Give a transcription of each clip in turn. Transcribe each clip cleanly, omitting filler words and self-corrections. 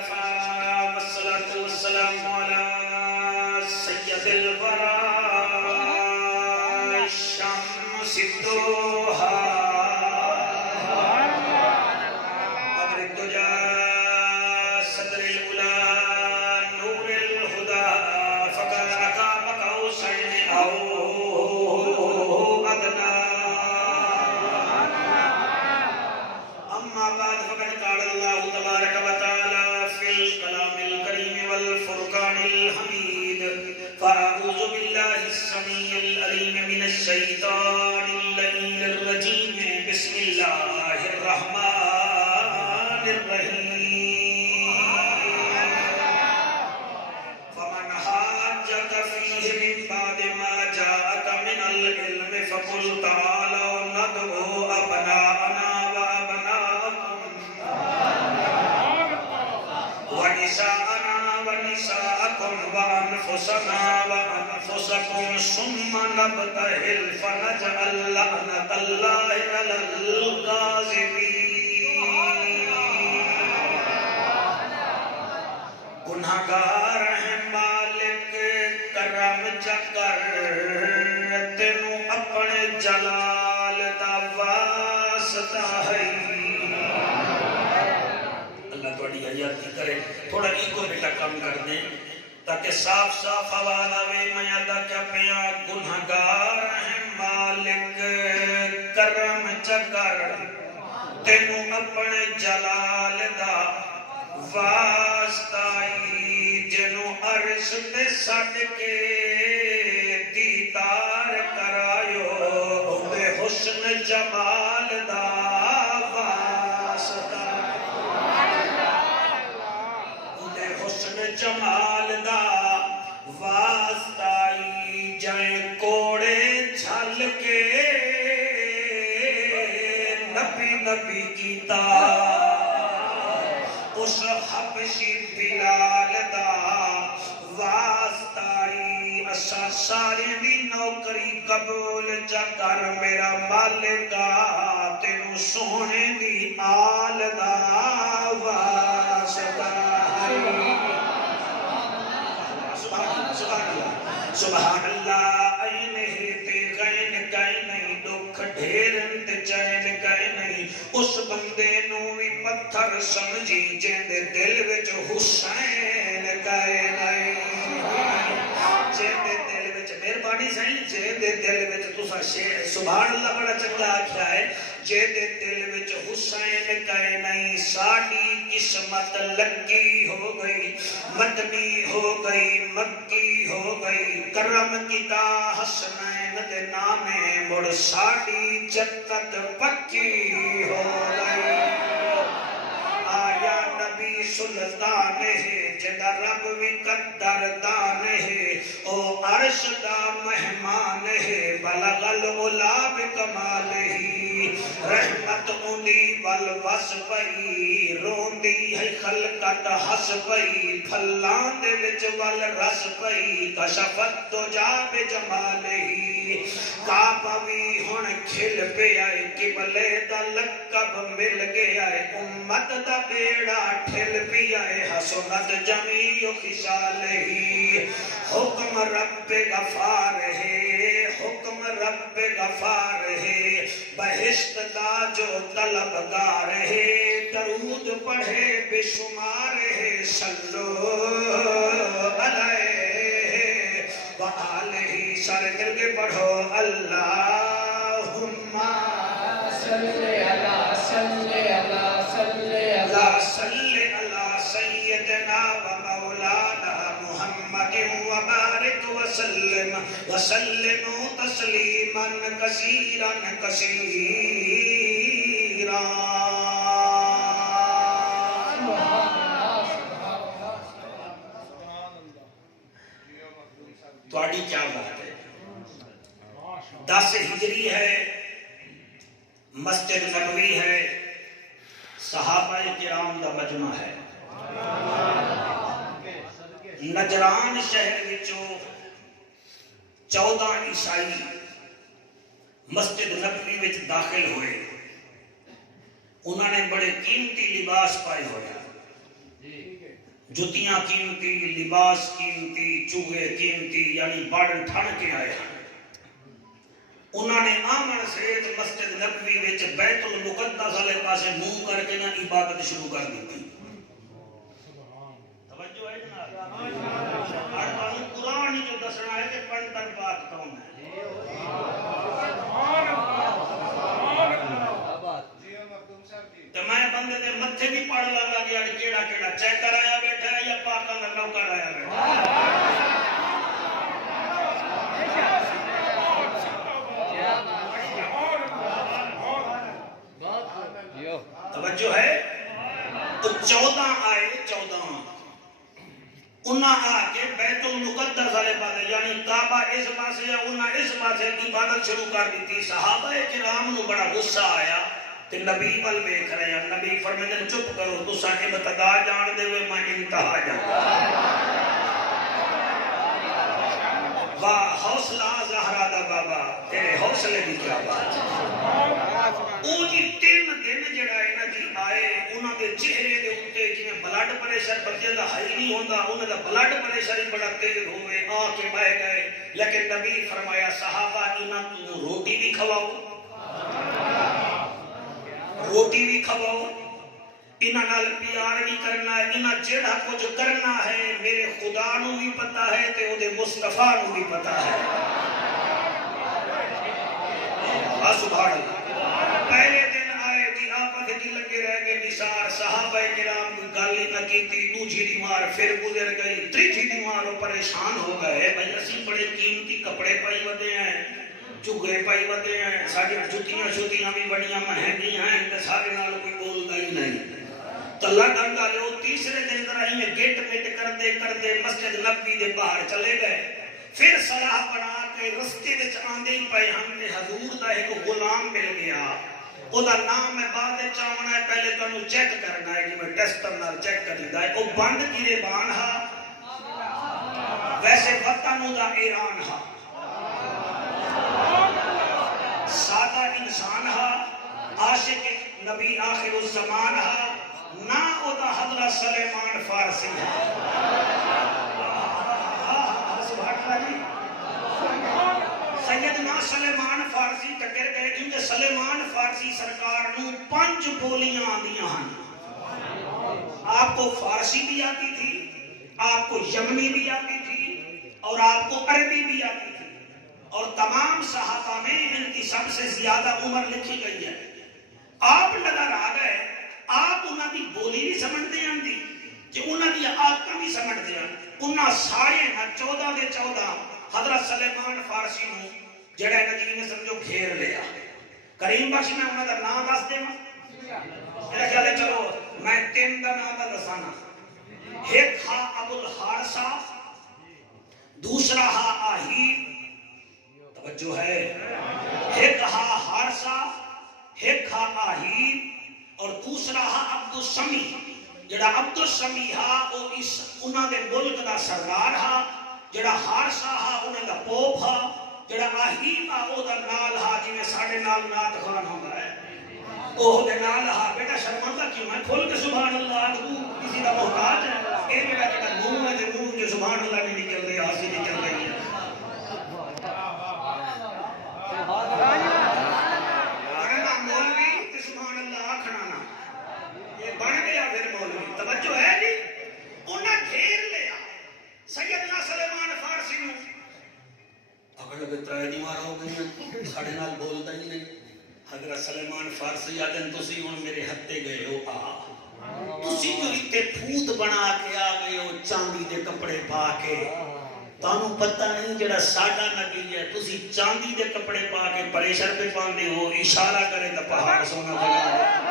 وكفى والصلاة والسلام على سيد الورى الشمس الضحى بدر الدجى صدر الأولى نور الهدى فكان قاب قوسين أو أدنى أما بعد فقد قال الله تبارك وتعالى في الكلام الكريم والفرقان الحميد فأعوذ بالله السميع العليم من الشيطان اللعين الرجيم بسم الله الرحمن الرحيم فمن حاجك فيه من بعد ما جاءك من العلم فقل تعالوا ندعو أبناءنا ونساءنا ونساءكم وأنفسنا وأنفسكم ثم نبتهل فنجعل لعنة الله على الكاذبين گناہگار ہیں مالک کرم چکر تینوں اپنے جلال دا واسطہ ہے حیاتی کرے تھوڑا ایگو بیٹا کم کر دیں تاکہ صاف صاف آواز آوے میں ادا کیا پیا گناہگار ہیں مالک کرم چکر تینوں اپنے جلال دا واسطائی جنوں عرش تے سٹ کے دیدار کرایو بے حسن جمال دا جمال دا واسطائی جائیں کوڑے جھل کے نبی نبی کیتا اس حبشی بلال دا واسطائی اسا ساری دی نوکری قبول چکر میرا مالکا تینو سونے دی آل دا واسطائی سبحان اللہ این ہیتے غین کئی نہیں دکھ ڈھیرن تے چین کئی نہیں اس بندے نوی پتھر سمجھی جیندے دل وچ حسین کئی نہیں جیندے دل وچ مہربانی سائیں جیندے دل وچ تسا شیر سبحان اللہ بڑا چنگا آکھیا ہے جیندے دل وچ حسین کئی نہیں ساڑی قسمت لگی ہو گئی مدنی ہو گئی مکی ہو گئی کرم کیتا حسنین دے نامے مڑ ساڑی جنت پکی ہو گئی آیا نبی سلطان ہے جدا رب بھی قدردان ہے او عرش دا مہمان ہے بلغ العلا بکمال ہی رحمت انہی والوس پئی روندی ہے خلقت حس پئی پھلان دے وچ والرس پئی کشفت تو جا بے جمال ہی کعبہ بھی ہن کھل پہ آئے قبلے دا لقب مل گیا ہے امت دا بیڑا ٹھل پہ آئے حسنت جمیع خصال ہی حکم رب غفار ہے حکم رب غفار ہے بہشت دا جو طلبگار ہے درود پڑھے بے شمار ہے صلو علیہ وآلہ سارے مل کے پڑھو اللہم صلی اللہ صلی اللہ صلی اللہ صلی اللہ سیدنا و مولانا محمد وبارک وسلم وسلم تسلیما کثیرا کثیرا تواڈی کیا بات ہے 10 ہجری ہے مسجد نبوی ہے صحابہ کرام دا مجمع ہے نجران شہر وچوں 14 عیسائی مسجد نبوی وچ داخل ہوئے انہوں نے بڑے قیمتی لباس پائے ہوئے جتیاں قیمتی، لباس قیمتی، چوہے قیمتی، یعنی بڑ ٹھن کے آئے ہیں۔ انہوں نے آمن سیت مسجد نبوی وچ بیت المقدس والے پاسے منہ کر کے نہ عبادت شروع کر دی۔ توجہ ہے جناب؟ اور قرآن جو دسنا ہے کہ پنڈت بات کون ہے۔ تو میں بندے دے متھے بھی پڑھ لگا گیا کہ کیڑا کیڑا چیکر آیا بیٹھا ہے یا پاکاں دا نوکر آیا بیٹھا ہے۔ توجہ ہے؟ تو 14 آئے، 14 انہاں آ کے بیت المقدس والے پاسے یعنی کعبہ اس پاسے یا انہاں اس پاسے عبادت شروع کر دی۔ صحابہ کرام نو بڑا غصہ آیا تے نبی ول ویکھ رہے ہیں۔ نبی فرماتے چپ کرو، تساں ابتدا جان دے وے میں انتہا جان۔ واہ حوصلہ زہرا دا بابا، تیرے حوصلے دی کیا بات ہے۔ او جی 3 دن جڑا ہے نا جی آئے، انہاں دے چہرے دے اوتے جویں بلڈ پریشر بندے دا ہائی نہیں ہوندا، انہاں دا بلڈ پریشر ہی بڑا تیز ہوئے، آ کے بہ گئے۔ لیکن نبی فرمایا صحابہ انہاں کو روٹی بھی کھواؤ، روٹی بھی کھواؤ، انہاں نال پیار نہیں کرنا ہے، انہاں جیڑا کچھ کرنا ہے میرے خدا نو بھی پتا ہے تے او دے مصطفیٰ نو بھی پتا ہے۔ سبحان اللہ۔ پہلے دن آئے جی آپس جی لگے رہ گئے نثار، صحابہ کرام کوئی گل ہی نہ کیتی، دوجھی دیوار پھر گزر گئی، تیجھی دیوار پریشان ہو گئے، بھئی اسی بڑے قیمتی کپڑے پائی ودے ہیں، چگے پائی ودے ہیں، ساری جتیاں بھی بڑیاں مہنگی ہیں، تے سارے نال کوئی بولدا ہی نہیں۔ تو اللہ گنگا لے وہ تیسرے دن ذرا ہی گیٹ میٹ کردے مسجد نبوی دے باہر چلے گئے۔ پھر صلاح بنا کے رستے وچ آندے ہی پئے ہم تے حضور دا ایک غلام مل گیا، او دا نام ہے بعد چاونا ہے، پہلے تانوں چیک کرنا ہے، جویں ٹیسٹر نال چیک کردا ہے۔ او بند گریبان ہا، ویسے وطن دا ایران ہا، سادہ انسان ہا، عاشق نبی آخر الزمان ہا، نہ او دا حضرت سلیمان فارسی ہے۔ سیدنا سلیمان فارسی ٹکر گئے کیونکہ سلیمان فارسی سرکار نو 5 بولیاں آندیاں ہیں۔ آپ کو فارسی بھی آتی تھی، آپ کو یمنی بھی آتی تھی، اور آپ کو عربی بھی آتی تھی، اور تمام صحابہ میں ان کی سب سے زیادہ عمر لکھی گئی ہے۔ آپ نظر آ گئے، آپ انہاں دی بولی بھی سمجھتے ہیں دی کہ انہاں دی عادتاں بھی سمجھتے ہیں۔ انہاں سارے نہ 14 دے 14 حضرت سلیمان فارسی نو جڑا نجی نے سمجھو گھیر لیا۔ کریم بخش میں انہاں دا نام دس دے میرا خیال ہے، چلو میں 3 دا نام دا دسانا۔ ایک ہا ابو الحارثہ، دوسرا ہا آہیب، توجہ ہے، ایک ہا حارثہ، ایک ہا آہیب، اور دوسرا ہا عبد السمی۔ جڑا عبد السمی ہا او اس انہاں دے ملک دا سردار ہا، جڑا حارثہ ہا انہاں دا پوپ ہا، جڑا آہیب ہا او دا نال ہا جویں ساڈے نال نعت خوان ہوندا ہے، او دے نال ہا۔ بیٹا شرمندہ کیوں ہے؟ کھول کے سبحان اللہ، تو کسی دا محتاج ہے؟ اے میرا جڑا منہ ہے تے منہ جو سبحان اللہ نہیں نکل رہی، ہنسی نکل رہی ہے۔ پڑھنا مولوی تے سبحان اللہ آکھنا نا، یہ بن گیا پھر مولوی۔ توجہ ہے جی؟ انہاں گھیر لیا سیدنا سلیمان فارسی نو، اگر لگے 3 دیوار ہو گئی ہیں، ساڑھے نال بولدا ہی نہیں۔ حضرت سلیمان فارسی آدن تسی ہن میرے ہتے گئے ہو، تسی جو اتنے پھوت بنا کے آ گئے ہو چاندی دے کپڑے پا کے، تانوں پتہ نہیں جڑا ساڈا نبی ہے، تسی چاندی دے کپڑے پا کے پریشر پہ پاندے ہو، اشارہ کرے تو پہاڑ سونا بنا دے۔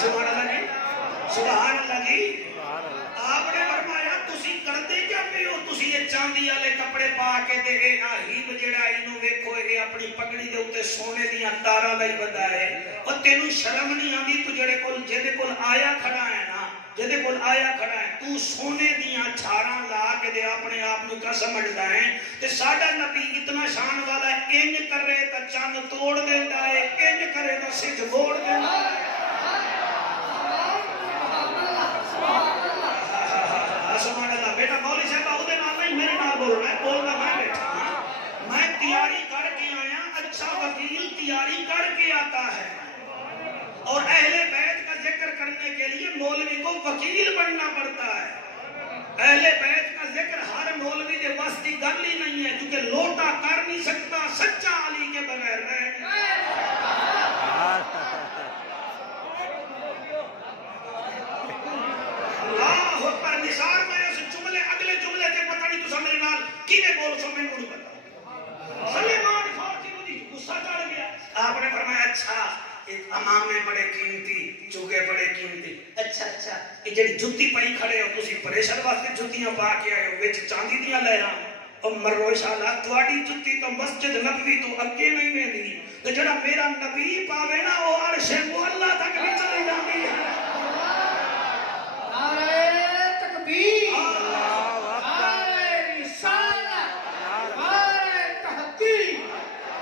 سبحان اللہ جی، سبحان اللہ جی۔ آپ نے فرمایا تسی کرتے کیا پہ ہو؟ تسی یہ چاندی والے کپڑے پا کے تے اے آہیب جڑا اینو ویکھو، اے اپنی پگڑی دے اوتے سونے دیاں تاراں دا ہی بندہ ہے، او تینوں شرم نہیں آندی؟ تو جڑے کول آیا کھڑا ہے نا، جدے کول آیا کھڑا ہے، تو سونے دیاں چھاڑاں لا کے دے اپنے آپ نو کا سمجھدا ہے تے ساڈا نبی اتنا شان والا ہے، انج کرے تا چند توڑ دیندا ہے، انج کرے تا سج موڑ دیندا ہے۔ فقیر تیاری کر کے آتا ہے، اور اہل بیت کا ذکر کرنے کے لیے مولوی کو وکیل بننا پڑتا ہے۔ اہل بیت کا ذکر ہر مولوی کے بس کی گل ہی نہیں ہے، کیونکہ لوٹا کر نہیں سکتا سچا علی کے بغیر رہ اللہ اکبر۔ نثار میں اس جملے اگلے جملے کے پتہ نہیں تو میرے نال کینے بول سو میں نہیں پتا۔ سلیمان فارسی کو جی غصہ چڑھ گیا، آپ نے فرمایا اچھا امامے بڑے قیمتی، چوگے بڑے قیمتی، اچھا یہ جڑی جُتی پئی کھڑے ہو تسی پریشر واسطے جُتیاں پا کے آئے ہو، وچ چاندی دیاں لہراں، او مرو انشاءاللہ تواڈی جُتی تو مسجد نبوی تو اگے نہیں ویندی، تے جڑا میرا نبی پاوے نا او عرش معلی تک بھی چلی جاندی ہے۔ نعرہ تکبیر، نعرہ رسالت، نعرہ تحقیق،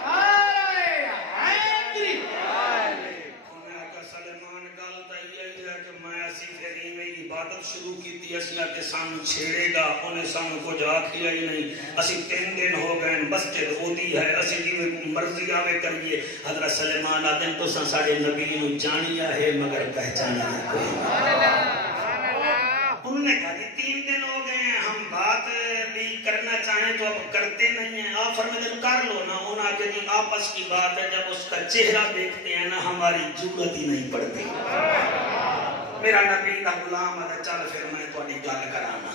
نعرہ حیدری۔ سلیمان گل تو یہ ہے کہ میں اسی پھر میں عبادت شروع کی تھی، اسی کہ سانو چھیڑے گا، انہیں سانو کچھ آکھیا ہی نہیں، اسی 3 دن ہو گئے مسجد ہوتی ہے، اسی جی مرضی آوے کریے۔ حضرت سلیمان آدم تو ساڑے نبی نو جانیا ہے مگر پہچانیا کوئی نہیں۔ انہوں نے کہا جی 3 دن ہو گئے ہیں، ہم بات بھی کرنا چاہیں تو اب کرتے نہیں ہیں، آپ فرمائے کر لو نا۔ انہوں نے کہا جی آپس کی بات ہے، جب اس کا چہرہ دیکھتے ہیں نا ہماری جرت ہی نہیں پڑتی۔ میرا نبی کا غلام ہے، چل پھر میں تھوڑی گل کرانا۔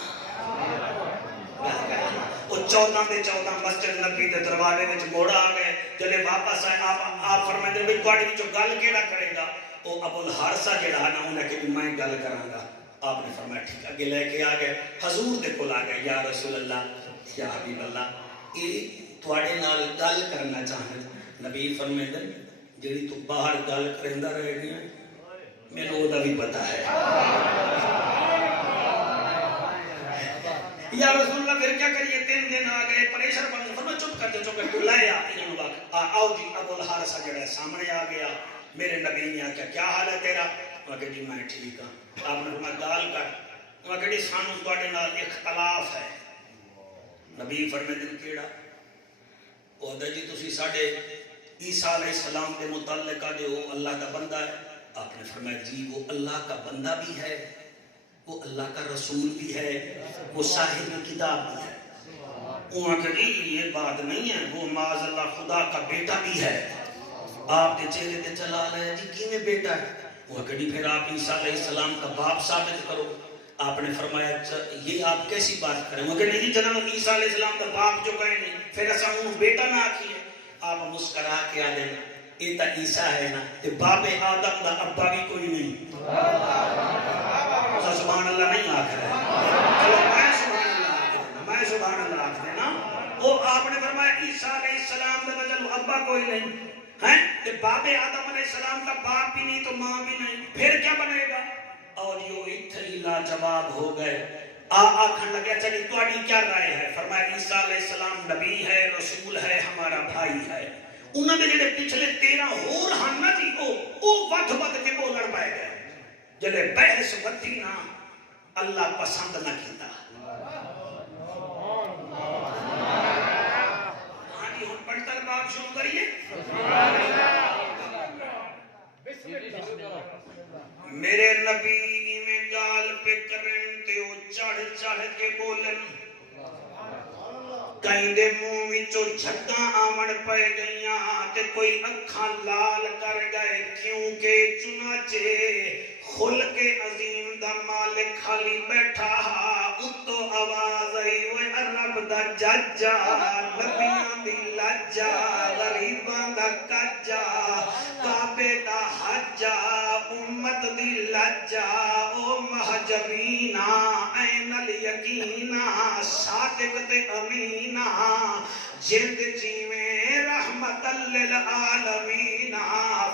وہ 14 دے 14 مسجد نبی دے دروازے وچ موڑ آ گئے، جلے واپس آئے آپ فرمائے دے تھوڑی وچوں گل کیڑا کرے گا؟ وہ ابو الحارثہ جڑا ہے نا انہیں کہ میں گل کراں گا۔ آپ نے فرمایا ٹھیک، آگے لے کے آ گئے، حضور دے کول آ گئے، یا رسول اللہ یا حبیب اللہ یہ تھوڑے نال گل کرنا چاہتے۔ نبی فرمائے دے جڑی تو باہر گل کرندا رہے گی مینوں او دا بھی پتہ ہے۔ یا رسول اللہ پھر کیا کریے؟ 3 دن آ گئے، پریشر بن گئے، فرمایا چپ کر جو کہ تو لے آ انہوں نے آؤ جی۔ ابو الحارثہ جڑا سامنے آ گیا، میرے نبی نے آکھیا کیا حال ہے تیرا؟ میں کہ جی میں ٹھیک ہوں۔ آپ نے فرمایا گال کر، میں کہ جی سانو تواڈے نال اختلاف ہے۔ نبی فرمائے کیڑا؟ وہ آندا جی تسی ساڈے عیسیٰ علیہ السلام کے متعلق آدھے ہو اللہ کا بندہ ہے۔ آپ نے فرمایا جی وہ اللہ کا بندہ بھی ہے، وہ اللہ کا رسول بھی ہے، وہ صاحب کتاب بھی ہے۔ وہاں کہ جی یہ بات نہیں ہے، وہ معاذ اللہ خدا کا بیٹا بھی ہے۔ آپ کے چہرے تے چلا لیا جی کی میں بیٹا ہے؟ وہ کہ جی پھر آپ عیسیٰ علیہ السلام کا باپ ثابت کرو۔ آپ نے فرمایا یہ آپ کیسی بات کریں؟ وہ کہ نہیں جناب عیسیٰ علیہ السلام کا باپ جو کہیں نہیں پھر ایسا انہوں بیٹا نہ آکھیے۔ آپ مسکرا کے آ دینا یہ تا عیسیٰ ہے نا، یہ باپ آدم دا ابا بھی کوئی نہیں۔ سبحان اللہ نہیں آکھ رہا ہے، چلو میں سبحان اللہ آکھ دینا، میں سبحان اللہ آکھ دینا۔ وہ آپ نے فرمایا عیسیٰ علیہ السلام دا چلو ابا کوئی نہیں ہے، کہ باپ آدم علیہ السلام کا باپ بھی نہیں تو ماں بھی نہیں، پھر کیا بنے گا؟ اور یہ اتھری لاجواب ہو گئے۔ آکھن لگے چلی تواڈی کیا رائے ہے؟ فرمایا عیسیٰ علیہ السلام نبی ہے، رسول ہے، ہمارا بھائی ہے۔ انہوں نے جڑے پچھلے 13 ہور ہن نا جی او ود ود کے بولن پائے گئے، جلے بحث ودی نا اللہ پسند نہ کیتا۔ ہاں جی ہن پڑھتر بات شروع کریے۔ میرے نبی میں گال پہ کرن تے او چڑھ چڑھ کے بولن، کہیں دے منہ وچوں جھگاں آمن پے گئیاں تے کوئی اکھاں لال کر گئے، کیونکہ چنانچہ خلق عظیم دا مالک خالی بیٹھا اتو آواز آئی وہ عرب دا ججا، نبیاں دی لجا، غریباں دا کجا، کعبے دا حجا، امت دی لجا، او محجبینا این الیقینا، صادق تے امینا، جند جیویں رحمت للعالمین،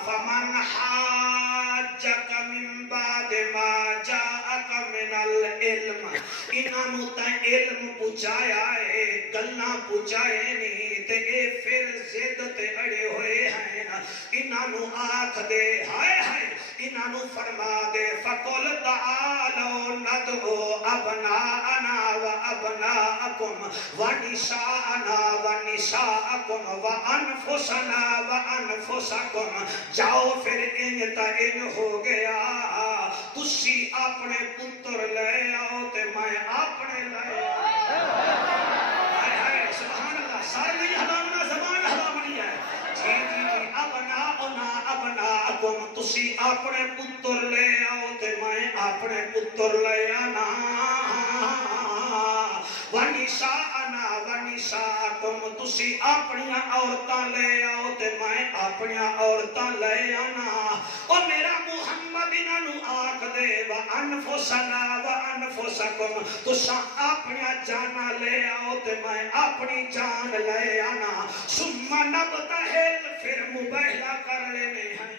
فمن حاجک من بعد ما جاءک من العلم، انہوں تا علم پچایا ہے گلنا پچائے نہیں تے اے پھر زد تے اڑے ہوئے ہیں، انہوں آکھ دے ہائے ہائے انہوں فرما دے فقل تعالوا ندعو ابناءنا وابناءکم ونساءنا ونساءکم وانفسنا وانفسکم. جاؤ پھر ان تا ان ہو گیا تسی اپنے پتر لے آؤ تے میں اپنے لے آؤ. سبحان اللہ. سارے نہیں حرامنا زبان حرامنی ہے. جی جی جی ابناؤنا ابناءکم تسی اپنے پتر لے آؤ تے میں اپنے پتر لے آنا. ونساءنا ونساءکم تسی اپنیاں عورتاں لے آؤ تے میں اپنیاں عورتاں لے آنا. او میرا محمد انہاں نو آکھ دے وانفسنا وانفسکم تساں اپنیاں جاناں لے آؤ تے میں اپنی جان لے آنا. ثم نبتہل پھر مباہلہ کر لینے ہیں.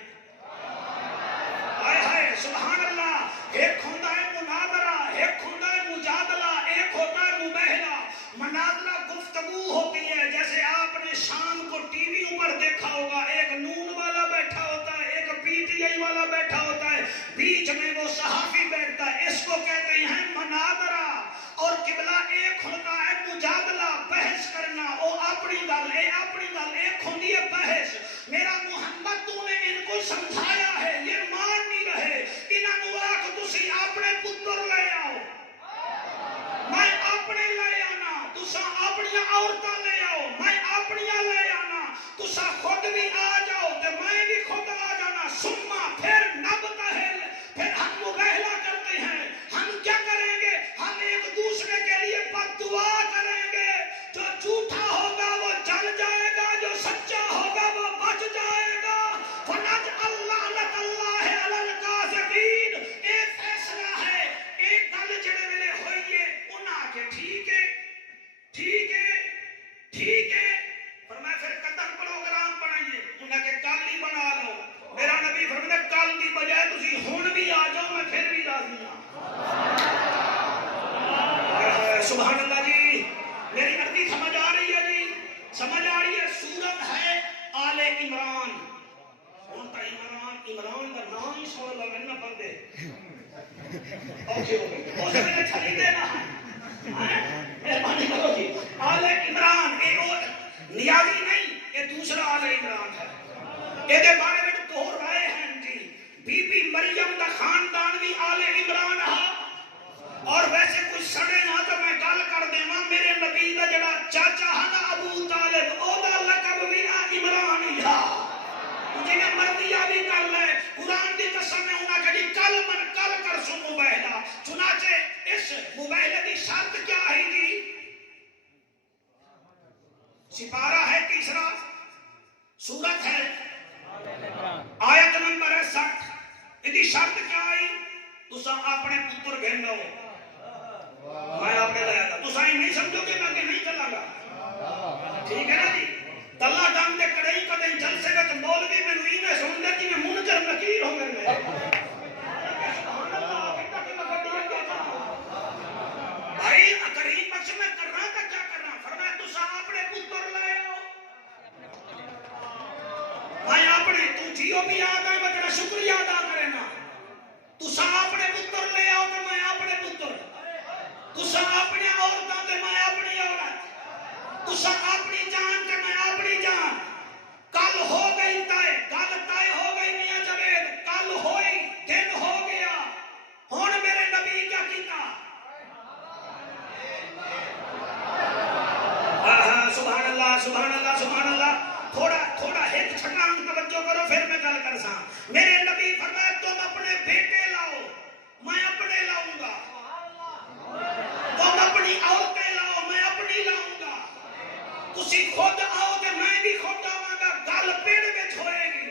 ہائے ہائے سبحان اللہ. ایک ہوتا ہے مناظرہ، ایک ہوتا ہے مجادلہ، ایک ہوتا ہے مباہلہ. مناظرہ گفتگو ہوتی ہے جیسے آپ نے شام کو ٹی وی اوپر دیکھا ہوگا، ایک نون والا بیٹھا ہوتا ہے، ایک پی ٹی آئی والا بیٹھا ہوتا ہے، بیچ میں وہ صحافی بیٹھتا ہے. اس کو کہتے ہیں مناظرہ. اور قبلہ ایک ہوتا ہے مجادلہ، بحث کرنا. وہ اپنی گل ہے اپنی گل، ایک ہوتی ہے بحث. میرا محمد تو نے ان کو سمجھایا ہے، یہ مان نہیں رہے. انہاں نو آکھ تسی اپنے پتر لے آؤ میں اپنے لے آنا. تسا اپنی عورتاں لے آؤ میں اپنیاں لے آنا. تسا خود بھی آ جاؤ تے میں بھی خود آ جانا. سما پھر نبتہل پھر ہم مباہلہ کرتے ہیں. ہم کیا کریں گے؟ ہم ایک دوسرے کے لیے بد دعا کریں گے. جو جھوٹا ہوگا وہ جل جائے گا، جو سچا ہوگا وہ بچ جائے گا. فنجعل لعنت اللہ علی الکاذبین. اے فیصلہ ہے. ایک گل جڑے ویلے ہوئی ہے انہاں کے ٹھیک ہے ٹھیک ہے ٹھیک ہے. فرمایا پھر قدم پروگرام بنائیے. انہاں کے کل ہی بنا لو. میرا نبی فرمایا کل کی بجائے تسی ہن بھی آ جاؤ میں پھر بھی راضی ہوں. سبحان اللہ جی. میری عرضی سمجھ آ رہی ہے جی؟ سمجھ آ رہی ہے؟ سورت ہے آل عمران. ہن تا عمران دا نام ہی سن لو میں نہ بندے اوکے اوکے اس میں چھلی دینا ہے. مہربانی کرو جی. آل عمران اے او نیازی نہیں، اے دوسرا آل عمران ہے. اے دے بارے میں دو رائے ہیں جی. بی بی مریم دا خاندان بھی آل عمران ہے. اور ویسے کوئی سڑے نہ تو میں گل کر دیواں میرے نبی دا جڑا چاچا ہے نا ابو طالب او دا لقب بھی عمران ہی ہے. جنہیں مرضی بھی کر لے. قرآن دی قسم ہے انہاں کہی کل من کل کر سو مباہلہ. چنانچہ اس مباہلے دی شرط کیا ہے جی؟ سپارہ ہے تیسرا، سورت ہے آیت نمبر 60. یہ شرط کیا ہے؟ تسا اپنے پتر گھنو میں اپنے لے آتا. تسا ہی نہیں سمجھو گے میں کہ نہیں چلا گا. ٹھیک ہے نا جی؟ تلا ڈام دے کڑئی کدیں جلسے وچ مولوی مینوں ایویں سن دے جویں منجر نکیر ہو گئے. بھائی کریم بخش میں کرنا کا کیا کرنا. فرمایا تسا اپنے پتر لے آؤ میں اپنے. تو جیو بھی آ گئے میں تیرا شکریہ ادا کرے نا. تسا اپنے پتر لے آؤ تو میں اپنے پتر. تسا اپنی عورتاں تے میں اپنی عورت. تسا اپنی جان تے میں اپنی جان. کل ہو گئی طے، گل طے ہو گئی میاں جاوید. کل ہوئی دن ہو گیا. ہن میرے نبی کیا کیتا؟ سبحان اللہ سبحان اللہ سبحان اللہ. تھوڑا ایک چھٹان توجہ کرو پھر میں گل کرساں. میرے نبی فرمایا تم اپنے بیٹے لاؤ میں اپنے لاؤں گا. تم اپنی عورتیں لاؤ میں اپنی لاؤں گا. تسی خود آؤ تے میں بھی خود آواں گا. گل پیڑ وچ ہوئے گی.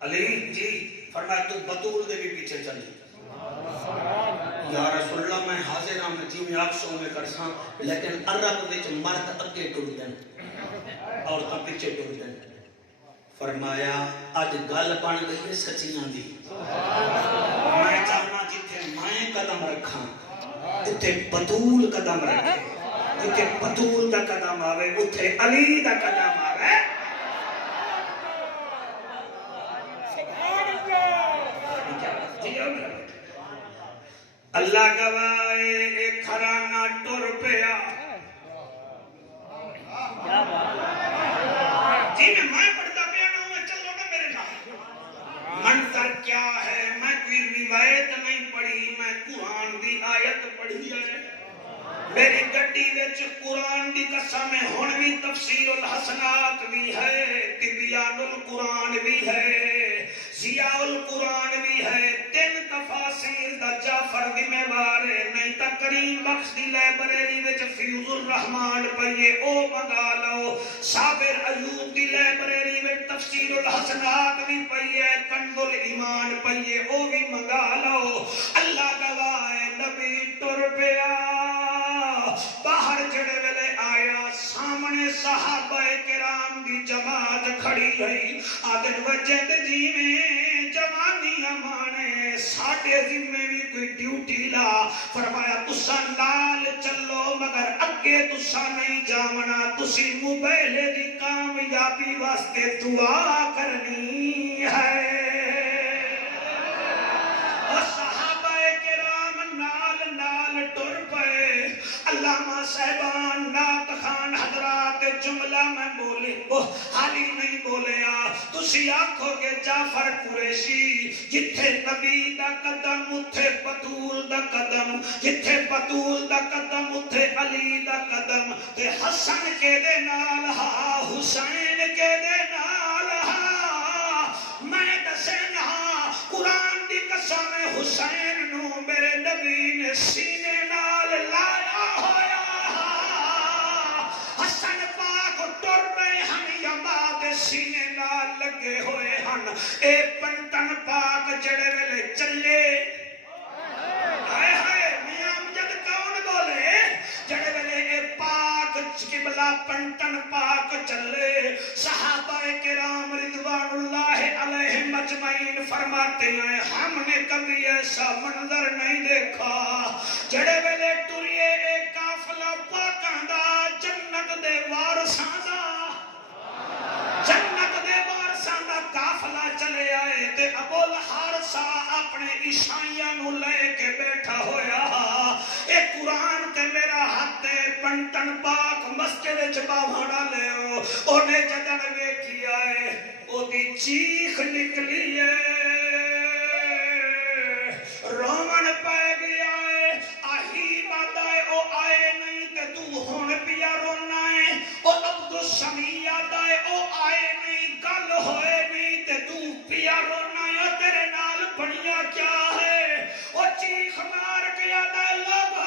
علی جی فرمایا تو بطول دے بھی پیچھے چل جی یا رسول اللہ میں حاضر ہوں میں جیوں آپ سو میں کرساں لیکن عرب وچ مرد اگے ٹر دین عورتاں پیچھے ٹر دین فرمایا اج گل بن گئی ہے سچیاں دی میں چاہنا جتھے میں قدم رکھاں اتھے بطول قدم رکھے جتھے بطول دا قدم آوے اتھے علی دا قدم آوے اللہ گواہے ایک گھرانہ ٹر پیا جی میں پڑھتا پیا نہ ہوں چلو نا میرے نام منظر کیا ہے میں کوئی روایت نہیں پڑھی میں قرآن دی آیت پڑھی ہے میری گڈی وچ قرآن دی قسم ہے ہن بھی تفسیر الحسنات بھی ہے تبیان القرآن بھی ہے ضیاء القرآن بھی ہے 3 تفاسیر دا جعفر ذمہ وار ہے نہیں تا کریم بخش دی لائبریری وچ فیوز الرحمان پئیے او منگا لو صابر ایوب دی لائبریری وچ تفسیر الحسنات بھی پئیے کنز الایمان پئیے او بھی منگا لو اللہ گواہ ہے نبی ٹر پیا باہر جڑے ویلے آیا سامنے صحابہ کرام دی جماعت کھڑی گئی آدن وجد جی میں جوانی امانے ساڑھے ذمے بھی کوئی ڈیوٹی لا فرمایا تسا نال چلو مگر اگے تسا نہیں جامنا تسی موبائل دی کامیابی واسطے دعا کرنی ہے علامہ صاحبان نات خان حضرات جملہ میں بولے وہ حالی نہیں بولیا تسی آنکھو گے جعفر قریشی جتھے نبی دا قدم اتھے بطول دا قدم جتھے بطول دا قدم اتھے علی دا قدم تے حسن کے دے نال ہا حسین کے دے نال ہا میں دسنا قرآن دی قسم حسین نو میرے نبی نے سینے نال لایا ہویا حسن پاک ٹر رہے ہن یماد سینے نال لگے ہوئے ہن اے پنٹن پاک جڑے ویلے چلے ہائے ہائے میاں امجد کون بولے جڑے ویلے اے پاک قبلہ پنٹن پاک چلے صحابہ کرام رضوان اللہ علیہ مجمعین فرماتے ہیں ہم نے کبھی ایسا منظر نہیں دیکھا جڑے ویلے ٹریے ایک قافلہ پاکاں دا جنت دے وارثاں دا جنت دے وارثاں دا قافلہ چلے آئے تے ابو الحارثہ اپنے عیسائیاں نو لے کے بیٹھا ہویا اے قرآن تے میرا ہاتھ پنٹن پاک مسجد وچ باوڑا لے اونے جدن ویکھیا اے او دی چیخ نکلی ہے رومن پہ گیا ہے آہی مادہ ہے او آئے نہیں تے تو ہون پیا رونا ہے او عبد السمیع آدھا ہے او آئے نہیں گل ہوئے نہیں تے تو پیا رونا ہے تیرے نال بڑھیا کیا ہے او چیخ مار کے آدھا ہے لوگو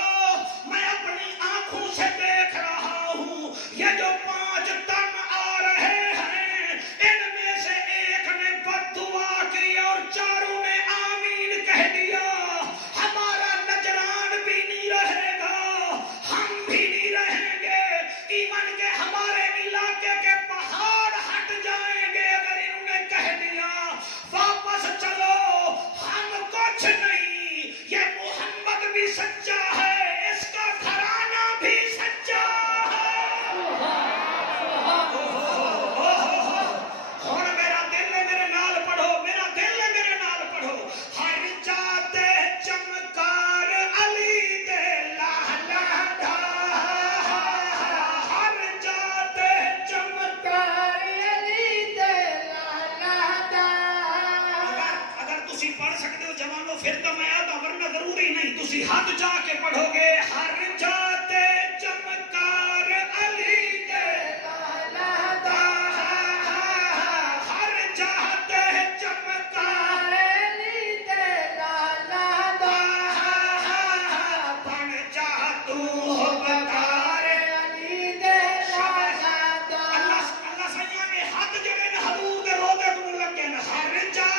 میں اپنی آنکھوں سے دیکھ رہا ہوں یہ جو 5 تن آ رہے ہیں ان میں سے ایک نے بد دعا کی اور 4 نے آمین کہہ دیا ہمارا نجران بھی نہیں رہے گا ہم بھی نہیں رہیں گے ایمن کے ہمارے علاقے کے پہاڑ ہٹ جائیں گے اگر انہوں نے کہہ دیا واپس چلو ہم کچھ نہیں یہ محمد بھی سچا ہے اس کا گھرانہ بھی سچا ہے اور میرا دل ہے میرے نال پڑھو میرا دل ہے میرے نال پڑھو ہر جاتے چمکار علی دے لالا دا ہر جاتے چمکار علی دے لالا دا اگر تسی پڑھ سکتے ہو جوانوں پھر تو میں آدھا ورنہ ضروری نہیں تسی ہاتھ جا کے پڑھو گے ہر جاتے چمکار علی دے لالا دا ہر جاتے چمکار علی دے لالا دا بن جا تو بکار علی دے لالا دا اللہ سیاں نے ہاتھ جڑے نے حضور دے روضے کو لگے نے ہر جا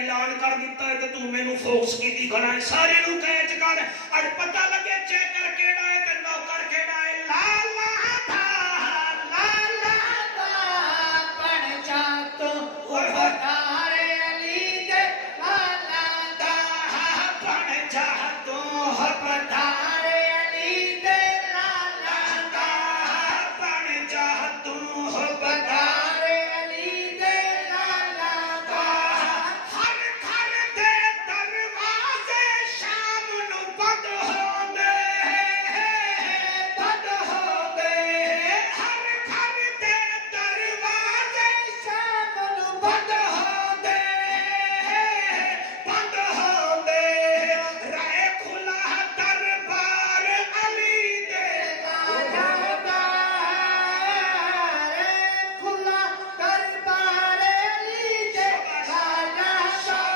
اعلان کر دیتا ہے تو مینوں فوکس کی کھڑا ہے سارے نو کیچ کر اج پتہ لگے چیک کر کیڑا ہے تے نوکر کیڑا ہے لالا دا بن جا تو وفادار علی دے لالا دا بن جا تو وفادار علی دے لالا دا بن جا تو وفادار علی دے لالا دا ہر گھر دے دروازے شام نو بند ہوندے بند ہو گئے ہر گھر دے دروازے شام نو بند ہوندے رہے کھلا دربار علی دے لالا دا کھلا دربار علی دے لالا دا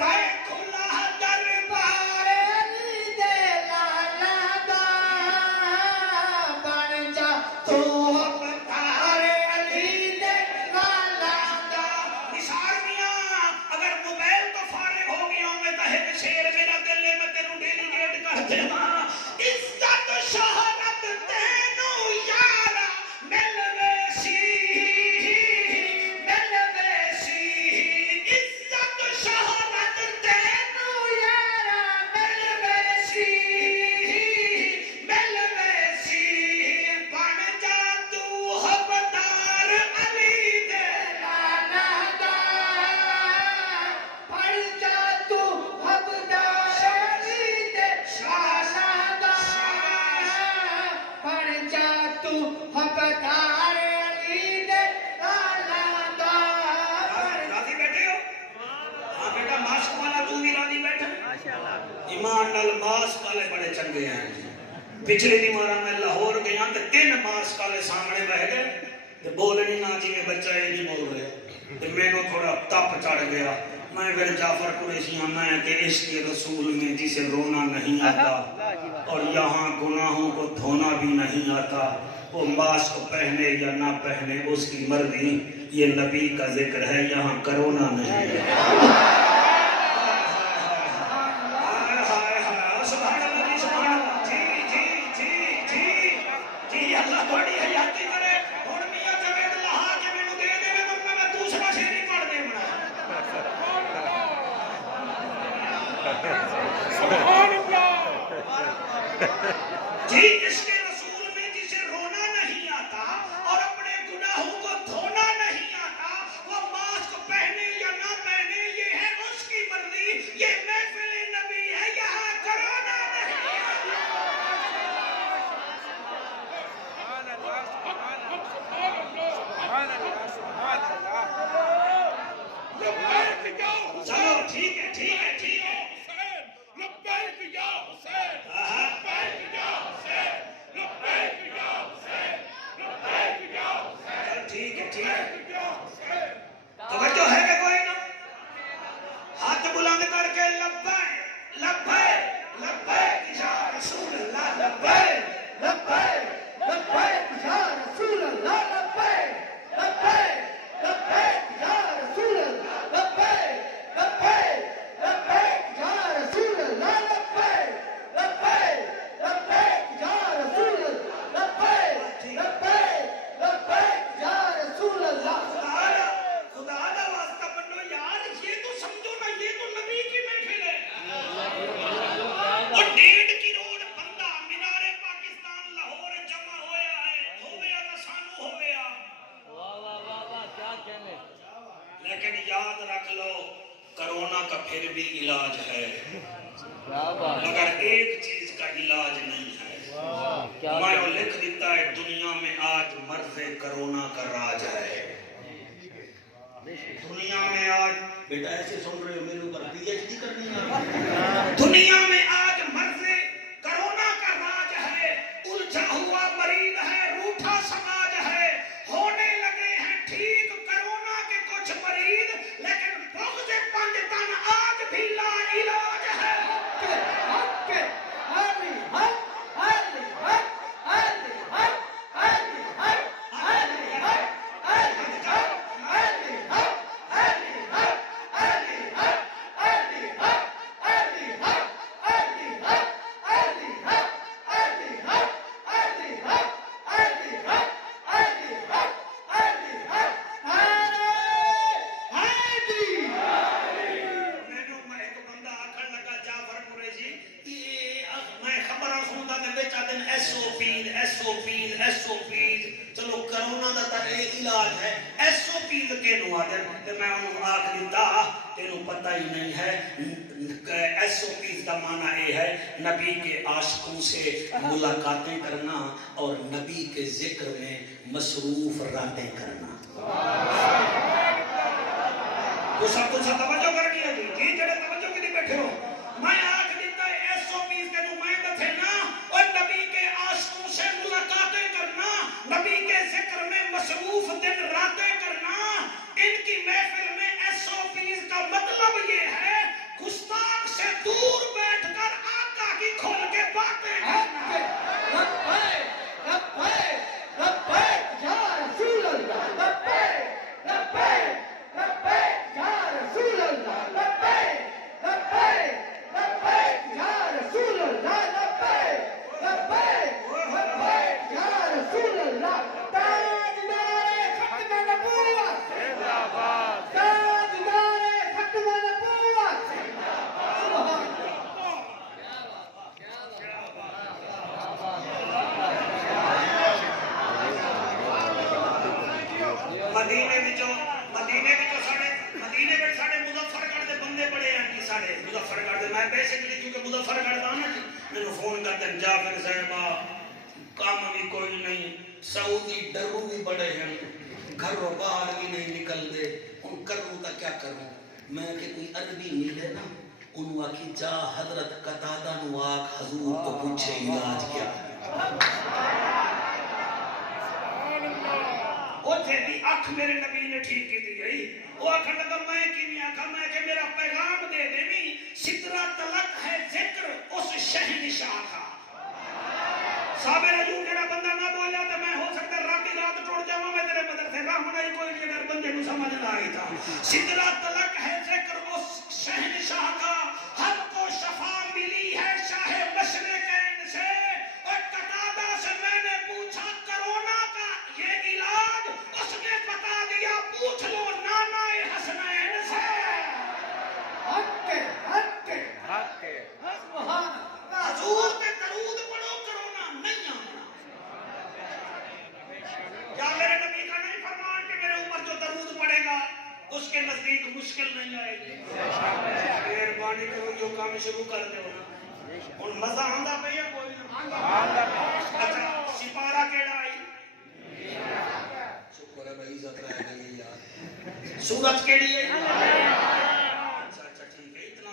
رہے کھلا دربار علی دے لالا دا بن جا تو وفادار علی دے لالا دا نثار میاں اگر موبائل تو فارغ ہو گیا میں تو ایک شیر میرا دل ہے میں تینوں ڈیلیگیٹ کر دے عزت شہرت تینوں یارا مل ویسی عزت شہرت تینوں یارا مل ویسی مل ویسی بن جا تو حبدار علی دے لالا دا بن جا تو حقدار علی دے لالا دا بن جا تو حقدار علی دے لالا دا راضی بیٹھے ہو ہاں بیٹا ماسک والا تو بھی راضی بیٹھا ایمان نال ماسک والے بڑے چنگے ہیں جی پچھلی دی مارا میں لاہور گیا تے 3 ماسک والے سامنے بیٹھ گئے تے بولنی نہ جی میں بچہ یہ نہیں بول رہے تے مینوں تھوڑا تپ چڑھ گیا میں پھر جعفر قریشی آنا ہے کہ عشق رسول میں جسے رونا نہیں آتا اور یہاں گناہوں کو دھونا بھی نہیں آتا وہ ماسک پہنے یا نہ پہنے اس کی مرضی یہ نبی کا ذکر ہے یہاں کرونا نہیں ہے سبحان اللہ جی سبحان اللہ جی اللہ بڑی حیاتی کرے ہن میاں جاوید لہا کے مینوں دے دے ورنہ میں دوسرا شعر ہی پڑھ دے بنا سبحان اللہ جی اس کے رسول میں جسے رونا نہیں آتا اور اپنے گناہوں کو دھونا نہیں آتا وہ ماسک پہنے یا نہ پہنے یہ ہے اس کی مرضی یہ محفل نبی ہے یہاں کرونا نہیں لبیک یا چلو ٹھیک ہے ٹھیک ہے ٹھیک ہے حسین لبیک یا حسین آہا۔ لبیک یا حسین لبیک یا حسین لبیک یا حسین چل ٹھیک ہے ٹھیک ہے لبیک یا حسین توجہ ہے کہ کوئی نہ ہاتھ بلند کر کے لبیک لبیک لبیک یا رسول اللہ لبیک لبیک لبیک یا رسول اللہ لبیک لبیک لبیک یا رسول اللہ لبیک لبیک لبیک یا رسول اللہ لبیک لبیک لبیک یا رسول اللہ لبیک لبیک لبیک یا رسول اللہ خدا دا واسطہ بنو یار یہ تو سمجھو نا یہ تو نبی کی محفل ہے اور 1.5 کروڑ بندہ مینار پاکستان لاہور جمع ہویا ہے ہویا تو سانو ہویا لیکن یاد رکھ لو کرونا کا پھر بھی علاج ہے مگر ایک چیز کا علاج نہیں ہے میں وہ لکھ دیتا ہے دنیا میں آج مرض کرونا کا راج ہے دنیا میں آج بیٹا ایسے سن رہے ہو میرے اوپر پی ایچ ڈی کرنی ہے دنیا میں آج مرض کرونا کا راج ہے الجھا ہوا مریض ہے روٹھا سماج ہے ہونے لگے ہیں ٹھیک کرونا کے کچھ مریض لیکن بغض پنجتن آج بھی لا علاج ہے حق علی حق علی حق علی حق علی حق علی حق علی حق علی حق علی حق نبی نو آدر تے میں انہوں آکھ دیتا تینوں پتہ ہی نہیں ہے SOPs کا معنی یہ ہے نبی کے عاشقوں سے ملاقاتیں کرنا اور نبی کے ذکر میں مصروف راتیں کرنا. وہ سب کچھ توجہ کر دیا جی جڑے توجہ کے لیے بیٹھے ہو میں آکھ دیتا ہے SOPs کے نمائندہ تھے نا اور نبی کے عاشقوں سے ملاقاتیں کرنا نبی کے ذکر میں مصروف دن راتیں کرنا. ان کی محفل میں SOPs کا مطلب یہ ہے گستاخ سے دور بیٹھ کر آقا کی کھول کے باتیں کرنا. لبیک لبیک لبیک یا رسول اللہ لبیک لبیک لبیک یا رسول اللہ لبیک لبیک لبیک یا رسول اللہ لبیک لبیک لبیک یا رسول اللہ. تاجدار ختم نبوت زندہ باد تاجدار ختم نبوت. سبحان مدینے میں ساڑے مظفرگڑھ دے بندے بڑے ہیں جی ساڑے مظفرگڑھ دے میں بیسیکلی کیونکہ مظفرگڑھ دا نا جی میں نے فون کرتے ہیں جعفر صاحبہ کام بھی کوئی نہیں سعودی ڈرو بھی بڑے ہیں گھروں باہر بھی نہیں نکل دے ان کروں تا کیا کروں میں کہ کوئی عربی ملے نا انہوں آکھی جا حضرت قتادہ نو آکھ حضور کو پوچھے علاج کیا وہ تھے بھی اکھ میرے نبی نے ٹھیک کی دی گئی وہ آکھا لگا میں کی نہیں آکھا میں کہ میرا پیغام دے دے بھی سترہ تلک ہے ذکر اس شہنشاہ کا. صابر عجور جڑا بندہ نہ بولا تو میں ہو سکتا راتی رات ٹوڑ جاؤں میں تیرے مدرسے رحمنا ہی کوئی نہیں اگر بندے نو سمجھ نہ آئی تھا. سترہ تلک ہے ذکر اس شہنشاہ کا ہم کو شفا ملی ہے شاہ مشرقین سے اور قتادہ سے میں نے پوچھا کرونا کا یہ علاج اس نے بتا دیا پوچھ لو نانا حسنین سے. حق حق حق سبحان اللہ. حضور پہ درود پڑھو کرونا نہیں آنا. کیا میرے نبی کا نہیں فرمان کہ میرے اوپر جو درود پڑے گا اس کے نزدیک مشکل نہیں آئے گی. مہربانی کرو جو کام شروع کر دے ہونا ان مزہ آندا پہ یا کوئی نہ. اچھا سپارہ کیڑا آئی شکر ہے بھائی عزت رہ گئی یار. سورج کیڑی ہے اچھا اچھا ٹھیک ہے اتنا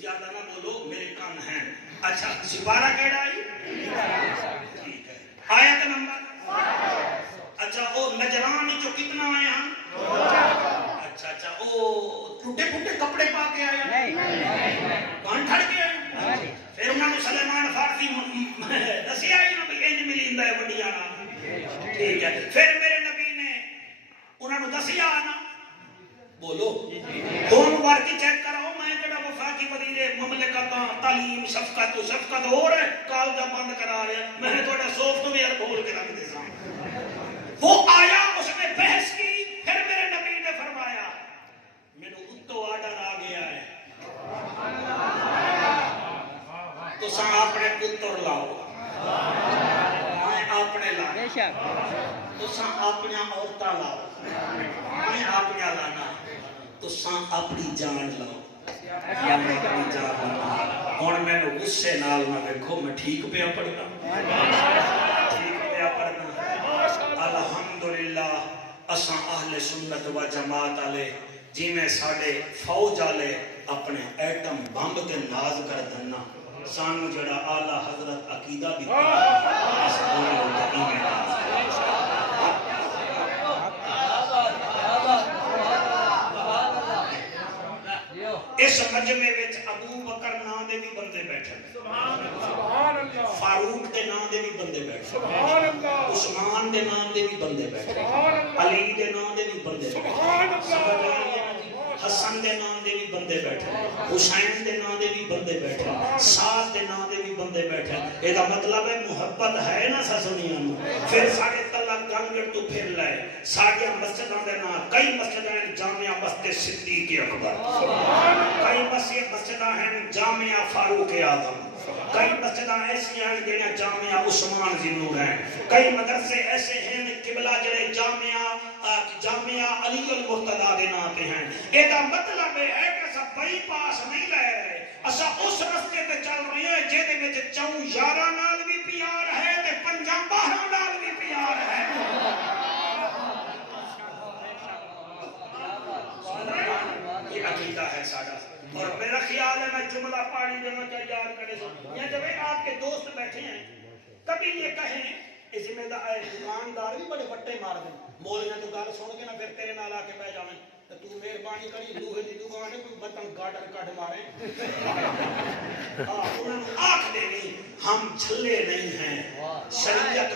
زیادہ نہ بولو میرے کان ہیں. اچھا سپارہ کیڑا آئی ٹھیک ہے. آیت نمبر اچھا وہ نجران جو کتنا آئے ہیں اچھا اچھا وہ ٹوٹے پھوٹے کپڑے پا کے آئے کون ٹھڑ کے آئے پھر انہوں نے سلیمان فارسی دسی آئی نا بھی انج ملی اندہ ہے وڈیاں نا ٹھیک ہے. پھر میرے نبی نے انہوں نے دسی آنا بولو ہوم ورک چیک کراؤ میں کہڑا وفاقی وزیر مملکتاں تعلیم شفقت تو شفقت ہو رہا ہے کالجہ بند کرا رہے ہیں میں تھوڑا سافٹ ویئر کھول کے رکھ دے سا. وہ آیا اس نے بحث کی پھر میرے نبی نے فرمایا میرے اتو آڈر آ گیا ہے تو ساں اپنے پتر لاؤ میں اپنے لانا تو ساں اپنے عورتاں لاؤ میں اپنے لانا تو ساں اپنی جان لاؤ میں اپنی جان لاؤ. اور میں نے غصے نال نہ دیکھو میں ٹھیک پہ پڑھنا ٹھیک پہ پڑھنا. الحمدللہ اساں اہل سنت و جماعت والے جی میں ساڈے فوج والے اپنے ایٹم بمب تے ناز کر دنا سانو جڑا اعلی حضرت عقیدہ دیتا اس اس مجمع وچ ابو بکر نام دے بھی بندے بیٹھے فاروق دے نام دے بھی بندے بیٹھے عثمان دے نام دے بھی بندے بیٹھے علی دے نام دے بھی بندے بیٹھے حسن دے نام دے بھی بندے بیٹھے حسین دے نام دے بھی بندے بیٹھے سعد دے نام دے بھی بندے بیٹھے. یہ دا مطلب ہے محبت ہے نا سسنیاں نو. پھر سارے تلک گنگڑ تو پھر لائے سارے مسجدوں دے نام کئی مسجدیں ہیں جامعہ مسجد صدیق اکبر کئی مسجدیں ہیں جامعہ فاروق اعظم کئی مسجدیں ایسی ہیں جنہیں جامعہ عثمان ذی نور ہیں کئی مدرسے ایسے ہیں قبلہ جڑے جامعہ علی المرتضی دے نام تے ہیں. اے دا مطلب ہے کہ اسا بائی پاس نہیں لے رہے, اسا اس رستے تے چل رہے ہیں جہدے وچ 4 یاراں نال بھی پیار ہے تے 5 12 نال بھی پیار ہے. یہ عقیدہ ہے ساڈا. اور میرا خیال ہے میں جملہ پاڑی دینا چاہیے یاد کرے سو. یہ جب آپ کے دوست بیٹھے ہیں کبھی یہ کہیں اس ذمہ دار دکاندار بھی بڑے بٹے مار دیں مولویاں تو گل سن کے نہ پھر تیرے نال آ کے بہ جاویں تو تو مہربانی کری لوہے دی دکان ہے کوئی بٹن گاٹر کٹ مارے. انہوں نے آنکھ دینی ہم جھلے نہیں ہیں. شریعت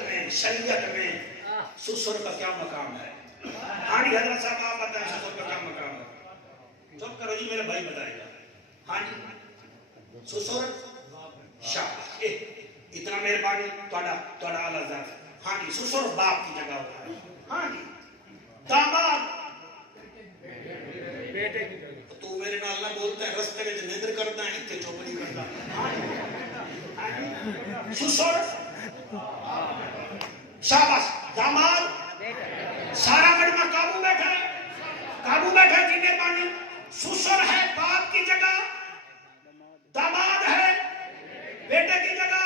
میں سسر کا کیا مقام ہے؟ ہاں جی حضرت صاحب آپ بتائیں سسر کا کیا مقام ہے؟ چپ کرو جی میرا بھائی بتائے گا. ہاں جی سسر شاہ اتنا مہربانی تھوڑا اعلیٰ ذات. ہاں جی سسر باپ کی جگہ ہوتا ہے. ہاں جی داماد بیٹے کی جگہ. تو میرے نال نہ بولتا ہے رستے میں نیندر کرتا ہے اتنے چپ نہیں کرتا. سسر شاباش داماد سارا کڑما قابو بیٹھا ہے جی مہربانی. سسر ہے باپ کی جگہ, داماد ہے بیٹے کی جگہ.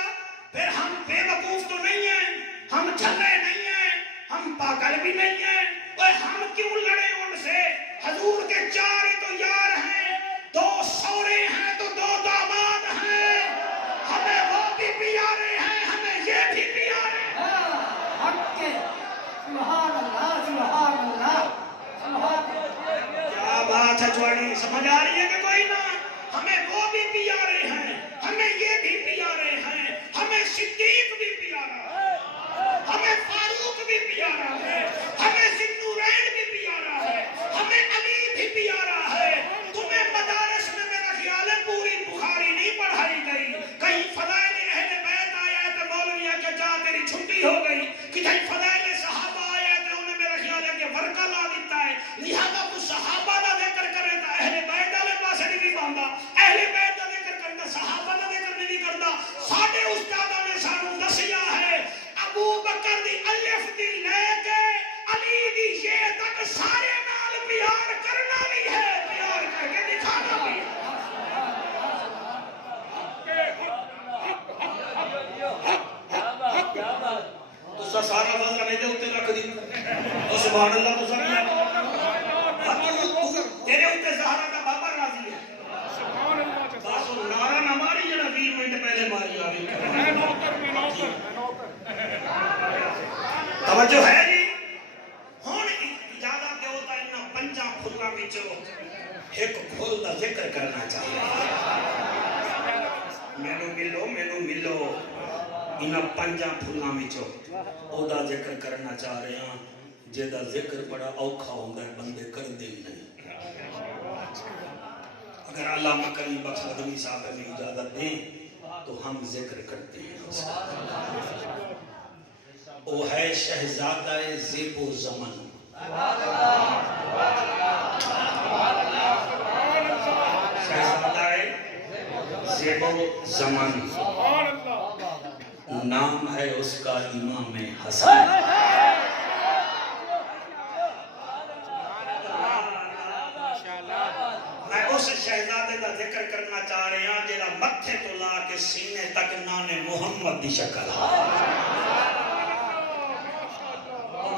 پھر ہم بے وقوف تو نہیں ہیں, ہم جھلے نہیں ہیں, ہم پاگل بھی نہیں ہیں. اور ہم کیوں لڑے ان سے؟ حضور کے 4 تو یار ہیں, 2 سورے ہیں تو 2 داماد ہیں. ہمیں وہ بھی پیارے ہیں, ہمیں یہ بھی پیارے ہیں. سبحان اللہ سبحان اللہ سبحان اللہ. کیا بات ہے جوانی, سمجھ آ رہی ہے کہ کوئی نہ؟ ہمیں وہ بھی پیارے ہیں, ہمیں یہ بھی پیارے ہیں, ہمیں صدیق بھی پیارا ہے, ہمیں فاروق بھی پیارا ہے, ہمیں ذوالنورین بھی پیارا ہے, ہمیں علی بھی پیارا ہے. تمہیں مدارس میں میرا خیال ہے پوری بخاری نہیں پڑھائی گئی. کہیں فضائل اہل بیت آیا ہے تو مولویہ کہ جا تیری چھٹی ہو گئی. کہیں فضائل صحابہ آیا ہے تو انہیں میرا خیال ہے کہ ورقہ لا دیتا ہے. لہذا تو صحابہ کا ذکر کرے تو اہل بیت والے پاسے نہیں پاؤں, اہل بیت کا ذکر کرتا صحابہ کا ذکر نہیں کرتا. ساڈے استاداں نے سانوں دسیا ہے ابو بکر دی الف دی لے کے علی دی یہ تک سارے نال پیار کرنا بھی ہے, پیار کر کے دکھانا بھی ہے. تو سارا وزن میرے اوپر رکھ دی. سبحان اللہ. تو سب تیرے اوپر زہرا کا بابا راضی ہے. سبحان اللہ. بس نعرہ نہ ماری جڑا 20 منٹ پہلے ماری آوی. توجہ ہے جی. ہن اجازت دیو تا انہاں 5 پھلاں وچوں ایک پھل دا ذکر کرنا چاہیے. مینوں ملو انہاں 5 پھلاں وچوں او دا ذکر کرنا چاہ رہے ہاں جہدا ذکر بڑا اوکھا ہوندا ہے, بندے کردے ہی نہیں. اگر علامہ کریم بخش مدنی صاحب ہمیں اجازت دیں تو ہم ذکر کرتے ہیں. وہ ہے شہزادہ زیب و زمن. شہزادہ زیب و زمن نام ہے اس کا امام حسن. میں اس شہزادے کا ذکر کرنا چاہ رہے ہیں جیڑا متھے تو لا کے سینے تک نانے محمد دی شکل ہے.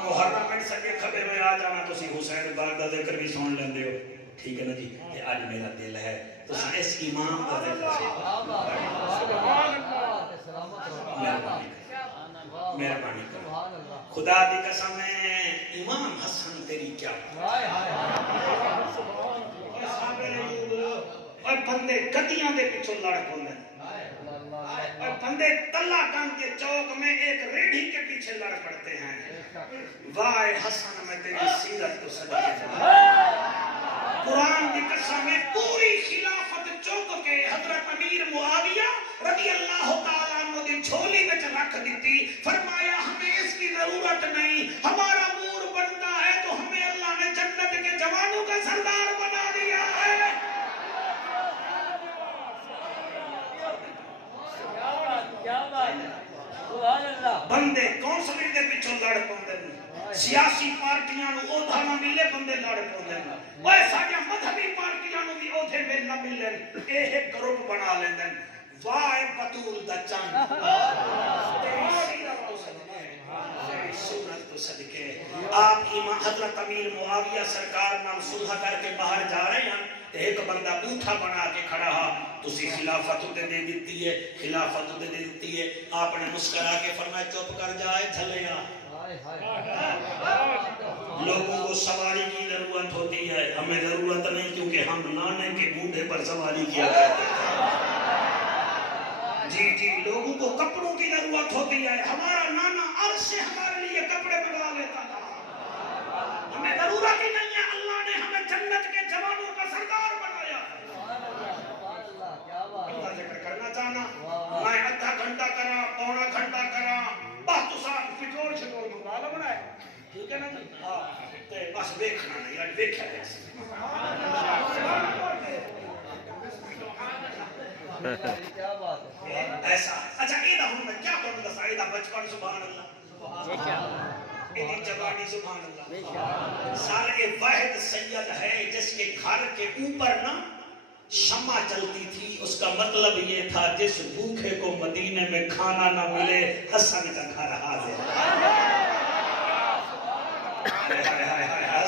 محرم میں سکے خبر میں آ جانا تو سی حسین پاک دا ذکر بھی سن لیندے ہو. ٹھیک ہے نا جی, یہ آج میرا دل ہے تو اس امام کا ذکر مہربانی کرو. خدا دی قسم ہے امام حسن تیری کیا اور بندے گدیاں دے پیچھے لڑ پوندے, اور بندے تلا کان کے چوک میں ایک ریڑھی کے پیچھے لڑ پڑتے ہیں. واہ حسن میں تیری سیرت تو صدقے جا. قرآن دی قسم میں پوری خلافت چوک کے حضرت امیر معاویہ رضی اللہ تعالیٰ عنہ دی جھولی وچ رکھ دیتی. فرمایا ہمیں اس کی ضرورت نہیں, ہمارا موڈ بنتا ہے تو ہمیں اللہ نے جنت کے جوانوں کا سردار بنا دیا ہے. بندے کونسلنگ دے پیچھے لڑ پاندے, سیاست سیاسی پارٹیاں نو عہدہ نہ ملے بندے لڑ پوندے نے اوے ساڈے مذہبی پارٹیاں نو بھی عہدے مل نہ ملن اے گروپ بنا لیندے واہ بطول دا چند تیری سیرت تو صدقے تیری سورت تو صدقے آپ امام حضرت امیر معاویہ سرکار نام صلح کر کے باہر جا رہے ہیں ایک بندہ بوٹھا بنا کے کھڑا ہا تسی خلافت دے دیتی ہے خلافت دے دیتی ہے آپ نے مسکرا کے فرمایا چپ کر جائے جھلیا لوگوں کو سواری کی ضرورت ہوتی ہے ہمیں ضرورت نہیں کیونکہ ہم نانے کے بوڑھے پر سواری کیا کرتے ہیں جی جی لوگوں کو کپڑوں کی ضرورت ہوتی ہے ہمارا نانا عرض سے ہمارے لیے کپڑے بنا لیتا تھا ہمیں ضرورت ہی نہیں ہے اللہ نے ہمیں جنت کے جوانوں کا سردار بنایا اللہ ذکر کرنا چاہنا میں آدھا گھنٹہ کرا پونا گھنٹہ کرا بس تو ساتھ فٹور شٹور منگوا لو بنائے ٹھیک ہے نا جی بس دیکھنا نہیں یار دیکھا جیسے ایسا اچھا ایدہ ہوں میں کیا کروں دسا ایدہ بچپن سبحان اللہ ایدی جوانی سبحان اللہ سال واحد سید ہے جس کے گھر کے اوپر نا شمع چلتی تھی اس کا مطلب یہ تھا جس بھوکے کو مدینے میں کھانا نہ ملے حسن کا گھر حاضر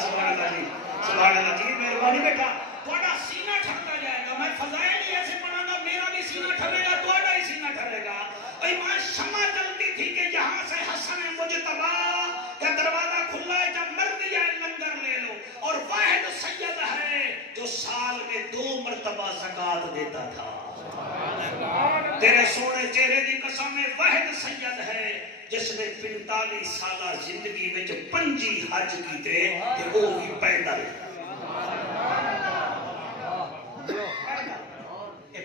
سبحان اللہ جی مہربانی بیٹا تھوڑا سینہ ٹھنڈا جائے گا میں فضائل ہی ایسے پڑھا گا میرا بھی سینہ ٹھرے گا تھوڑا ہی سینہ ٹھرے گا اور ماں شمع چلتی تھی کہ یہاں سے حسن مجتبی کا دروازہ کھلا ہے جب مرضی ہے لنگر لے لو اور واحد سید ہے جو سال میں 2 مرتبہ زکوٰۃ دیتا تھا تیرے سونے چہرے دی قسم میں واحد سید ہے جس نے 45 سالہ زندگی میں 5 حج کیتے کہ وہ بھی پیدل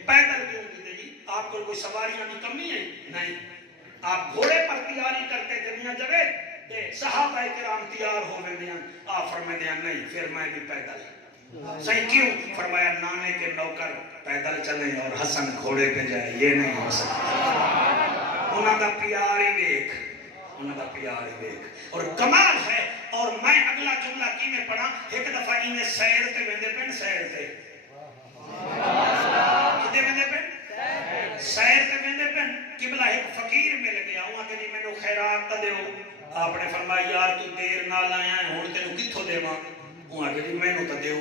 پیدل کیوں کیتے جی آپ کو کوئی سواریاں کی کمی ہے نہیں آپ گھوڑے پر تیاری کرتے تھے میاں جاوید صحابہ کرام تیار ہو گئے ہیں آپ فرماتے ہیں نہیں پھر میں بھی پیدل صحیح کیوں فرمایا نانے کے نوکر پیدل چلیں اور حسن گھوڑے پہ جائے یہ نہیں ہو سکتا انہاں دا پیار ہی ویکھ اور کمال ہے اور میں اگلا جملہ کی میں پڑھا ایک دفعہ انہیں سیر تے ویندے پن سیر تے کتے ویندے پن سیر تے ویندے پن قبلہ ایک فقیر مل گیا وہاں کہ جی میں نو خیرات تا دیو آپ نے فرمایا یار تو دیر نال آیا ہے ہن تینوں کتھوں دیواں وہاں کہ جی میں نو تا دیو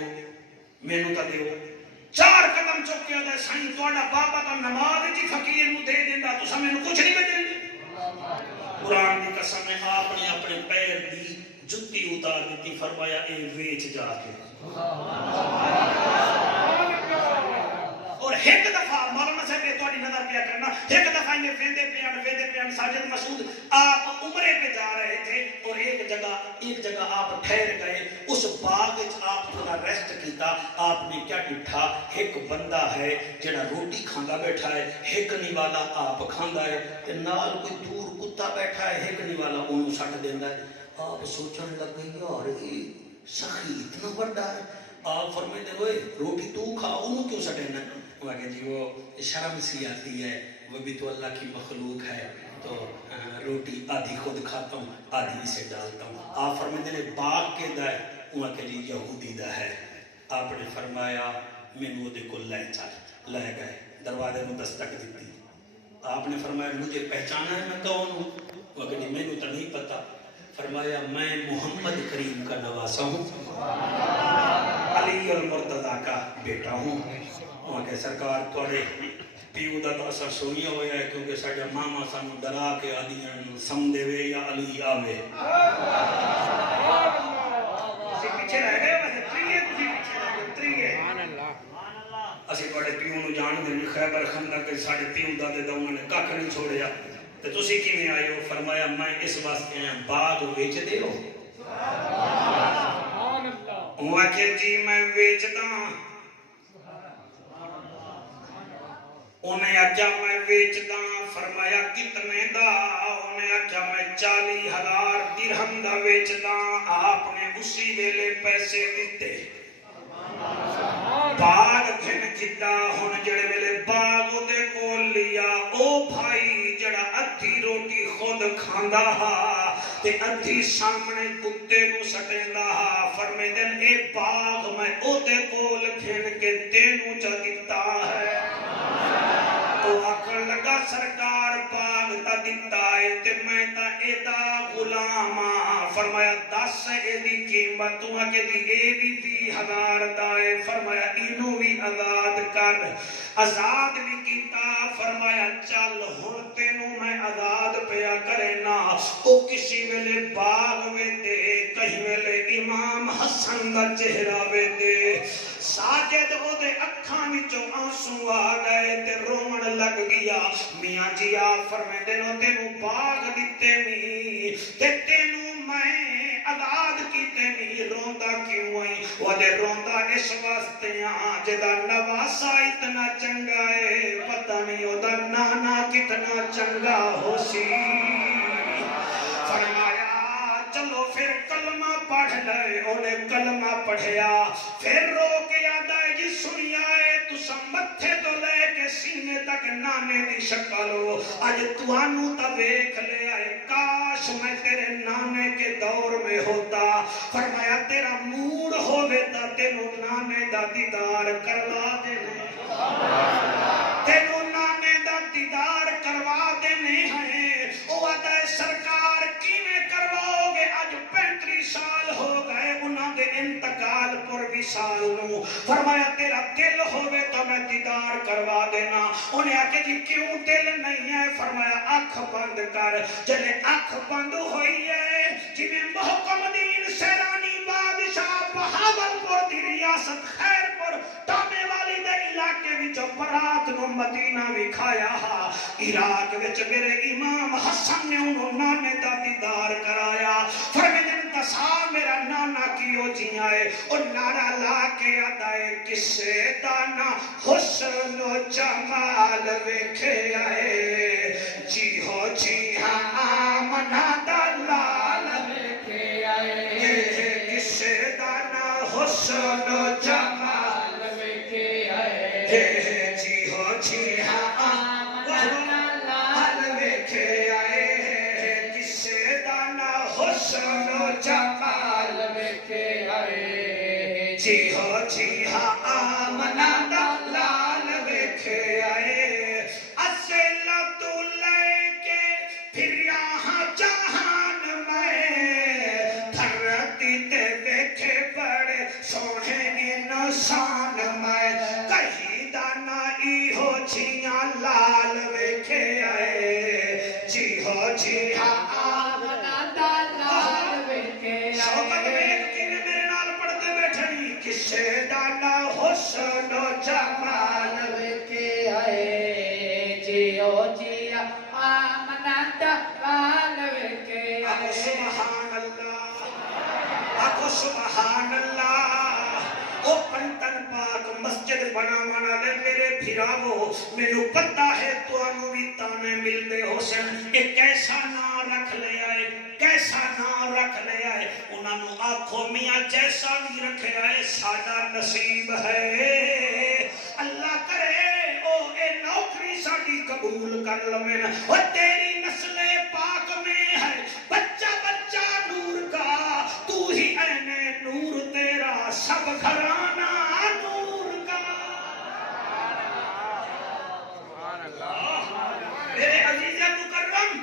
4 قدم چک کے آدھا سائیں توڑا بابا تا نماز جی فقیر نو دے دیندہ تو سمیں نو کچھ نہیں بجے قرآن دی قسم میں آپ نے اپنے پیر دی جتی اتار دیتی فرمایا اے ویچ جا کے اور ایک دفعہ مولانا صاحب یہ توڑی نظر پیا کرنا ایک دفعہ میں ویندے پیان ساجد مسعود آپ عمرے پہ جا رہے تھے اور ایک جگہ آپ ٹھہر گئے اس باغ آپ تھوڑا ریسٹ کیتا آپ نے کیا ڈٹھا ایک بندہ ہے جڑا روٹی کھاندا بیٹھا ہے ہکنی والا آپ کھاندا ہے کہ نال کوئی دور کتا بیٹھا ہے ہکنی والا انہوں سٹ دیندا ہے آپ سوچن لگ گئی یار یہ سخی اتنا بڑا ہے آپ فرمائتے ہوئے روٹی تو کھا انہوں کیوں سٹینا وہ کہ جی وہ شرم سی آتی ہے وہ بھی تو اللہ کی مخلوق ہے تو روٹی آدھی خود کھاتا ہوں آدھی اسے ڈالتا ہوں آپ فرمائتے ہیں باغ کے دا ہے وہ کہ جی یہودی دا ہے آپ نے فرمایا میں وہ دے کو لے گئے دروازے میں دستک دیتی آپ نے فرمایا مجھے پہچانا ہے میں کون ہوں وہ کہ جی میں نے تو نہیں پتا فرمایا میں محمد کریم کا نواسا ہوں علی المرتضی کا بیٹا ہوں وہاں کہ سرکار توڑے پیو دا تو اثر سنیا ہویا ہے کیونکہ ساڑھا ماما سانو ڈرا کے آدھیاں سمدے وے یا علی آوے اسی پیچھے رہ گئے ویسے تریے اسی بڑے پیو نو جان دے خیبر خندق کے ساڑھے پیو دا دے انہوں نے کاکھ نہیں چھوڑیا تو تسی کی میں آئے ہو فرمایا میں اس واسطے ہیں باغ ویچ دے ہو وہ کہ جی میں ویچتا انہیں آجا میں ویچدا فرمایا کتنے دا انہیں آجا میں 40,000 درہم دا ویچدا آپ نے اسی ویلے پیسے دیتے باغ گھن جدا ہن جڑے ویلے باغ دے کول لیا او بھائی جڑا ادھی روٹی خود کھاندا ہا تے ادھی سامنے کتے نو سٹیندا ہا فرمیندے اے باغ میں او دے کول گھن کے تینوں چا دتا ہے تو آکھن لگا سرکار باغ تا دتا ہے تے میں تا اے دا غلام فرمایا 10 اے دی قیمت تو کہ دی اے بھی 20,000 دا ہے فرمایا اینو بھی آزاد کر آزاد بھی کیتا فرمایا چل ہن تینوں میں آزاد پیا کرے نا او کسی ویلے باغ وے دے کہیں ویلے امام حسن دا چہرہ وے دے ساجد او دے اکھاں وچوں آنسو آ گئے تے رومن لگ گیا میاں جی آپ فرمیندے نو تینوں باغ دتے می تے تینوں میں آزاد کیتے می روندا کیوں آئی وہ دے روندا اس واسطے جدا نواسا اتنا چنگا ہے پتہ نہیں او دا نانا کتنا چنگا ہو سی فرمایا چلو پھر کلمہ پڑھ لے انہیں کلمہ پڑھیا پھر رو کے یاد آئے جی سنیا ہے تو سمتھے تو لے کے سینے تک نانے دی شکل ہو آج توانو تا ویکھ لے آئے کاش میں تیرے نانے کے دور میں ہوتا فرمایا تیرا موڈ ہوئے تا تینوں نانے دا دیدار کروا دینے تینوں نانے دا دیدار کروا دینے ہیں او آدھا سرکار کیویں کرواؤ گے آج 35 سال ہو گئے انہاں دے انتقال پر وصال نو فرمایا تیرا دل ہوئے تو میں دیدار کروا دینا انہیں آکے جی کیوں دل نہیں ہے فرمایا آنکھ بند کر جلے آنکھ بند ہوئی ہے جنہیں محکم دین سیرانی بادشاہ بہاول پور دی ریاست خیر پور ٹامے والی دے علاقے وچ برات نو مدینہ وکھایا ہا عراق وچ میرے امام حسن نے انہوں نانے دا دیدار کرایا فرمیدن تسا میرا نانا کیوں جی آئے اور نارا لا کے آدھائے کسے دانا حسن و جمال ویکھے آئے جی ہو جی ہاں آمنہ دلال ویکھے آئے کسے دانا حسن و جمال ویکھے آئے جی ہو جی ہاں آمنہ دلال ویکھے آئے کسے دانا حسن و جمال ویکھے آئے جی ہو جی ہاں آمنہ دلال ویکھے آئے اصلہ تو لے کے پھر یہاں جہان میں دھرتی تے ویکھے بڑے سونے انسان میں کہیں دانا ای ہو جیاں لال ویکھے آئے جی ہو جی ہاں آمنہ دلال ویکھے آئے کسے دانا حسن و جمال ویکھے آئے جی او جی آمنہ دلال ویکھے آئے سبحان اللہ آکو سبحان اللہ او پنتن پاک مسجد بناوانا لے میرے بھراو میرے پتہ ہے تو انو بھی تانے مل دے حسن ایک کیسا نا رکھ لے آئے کیسا نا رکھ لے آئے انہاں نو آنکھوں میاں جیسا بھی رکھے آئے سادہ نصیب ہے اللہ کرے او اے نوکری ساڑی قبول کر لویں او تیری نسل پاک میں ہے بچہ بچہ نور کا تو ہی عین نور تیرا سب گھرانہ نور کا میرے عزیز مکرم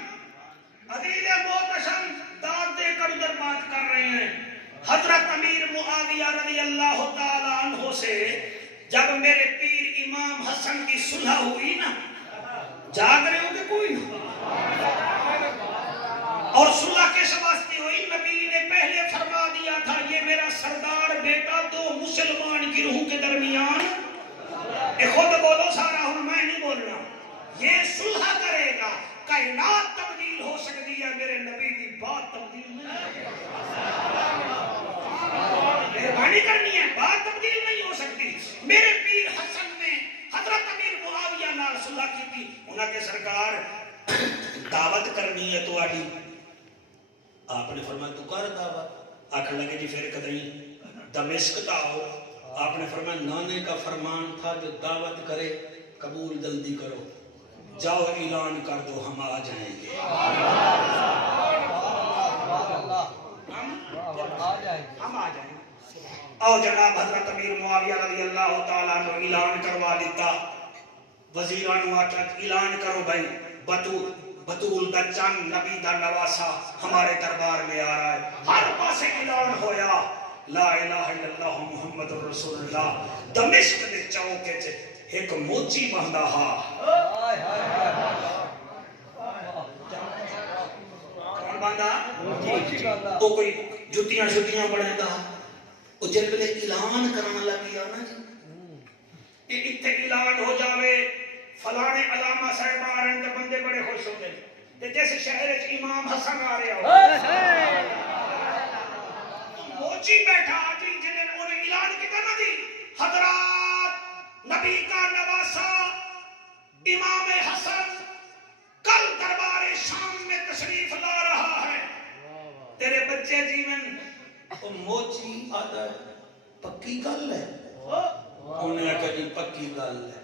عزیز محتشم داد دے کر ادھر بات کر رہے ہیں حضرت امیر معاویہ رضی اللہ تعالیٰ عنہ سے جب میرے پیر امام حسن کی صلح ہوئی نا جاگ رہے ہو کہ کوئی اور صلح کے واسطے ہوئی نبی نے پہلے فرما دیا تھا یہ میرا سردار بیٹا دو مسلمان گروہوں کے درمیان خود بولو سارا ہوں میں نہیں بول رہا یہ صلح کرے گا کائنات تبدیل ہو سکتی ہے میرے نبی کی بات تبدیل نہیں مہربانی کرنی ہے بات تبدیل نہیں ہو سکتی میرے پیر حسن نے حضرت امیر معاویہ نال صلح کی تھی انہاں کے سرکار دعوت کرنی ہے تو آڈی آپ نے فرمایا تو کر دعوت آکھن لگے جی پھر کدیں دمشق تا آؤ آپ نے فرمایا نانے کا فرمان تھا جو دعوت کرے قبول جلدی کرو جاؤ اعلان کر دو ہم آ جائیں گے ہم آ جائیں. اور جناب حضرت امیر معاویہ رضی اللہ تعالیٰ نے اعلان کروا دیتا. وزیران اعلان کرو بھائی بطول دا چند نبی دا نواسا ہمارے دربار میں آ رہا ہے. ہر پاس اعلان ہویا لا الہ الا اللہ محمد رسول اللہ. دمشق دے چوکے چ ایک موچی بہندا ہا. کون بہندا؟ وہ کوئی جتیاں شتیاں بڑھیں دا. وہ جل بلے اعلان کرنا لگیا نا جی اتنے اعلان ہو جاوے فلانے علامہ صاحبان ہیں تو بندے بڑے خوش ہوتے ہیں. جیسے شہر امام حسن آ رہے ہو موچی بیٹھا جی جنہیں انہیں اعلان کیا نا جی حضرات نبی کا نواسا امام حسن کل دربار شام میں تشریف لا رہا ہے. تیرے بچے جیون وہ موچی آدھا پکی گل ہے. انہیں کہا پکی گل ہے.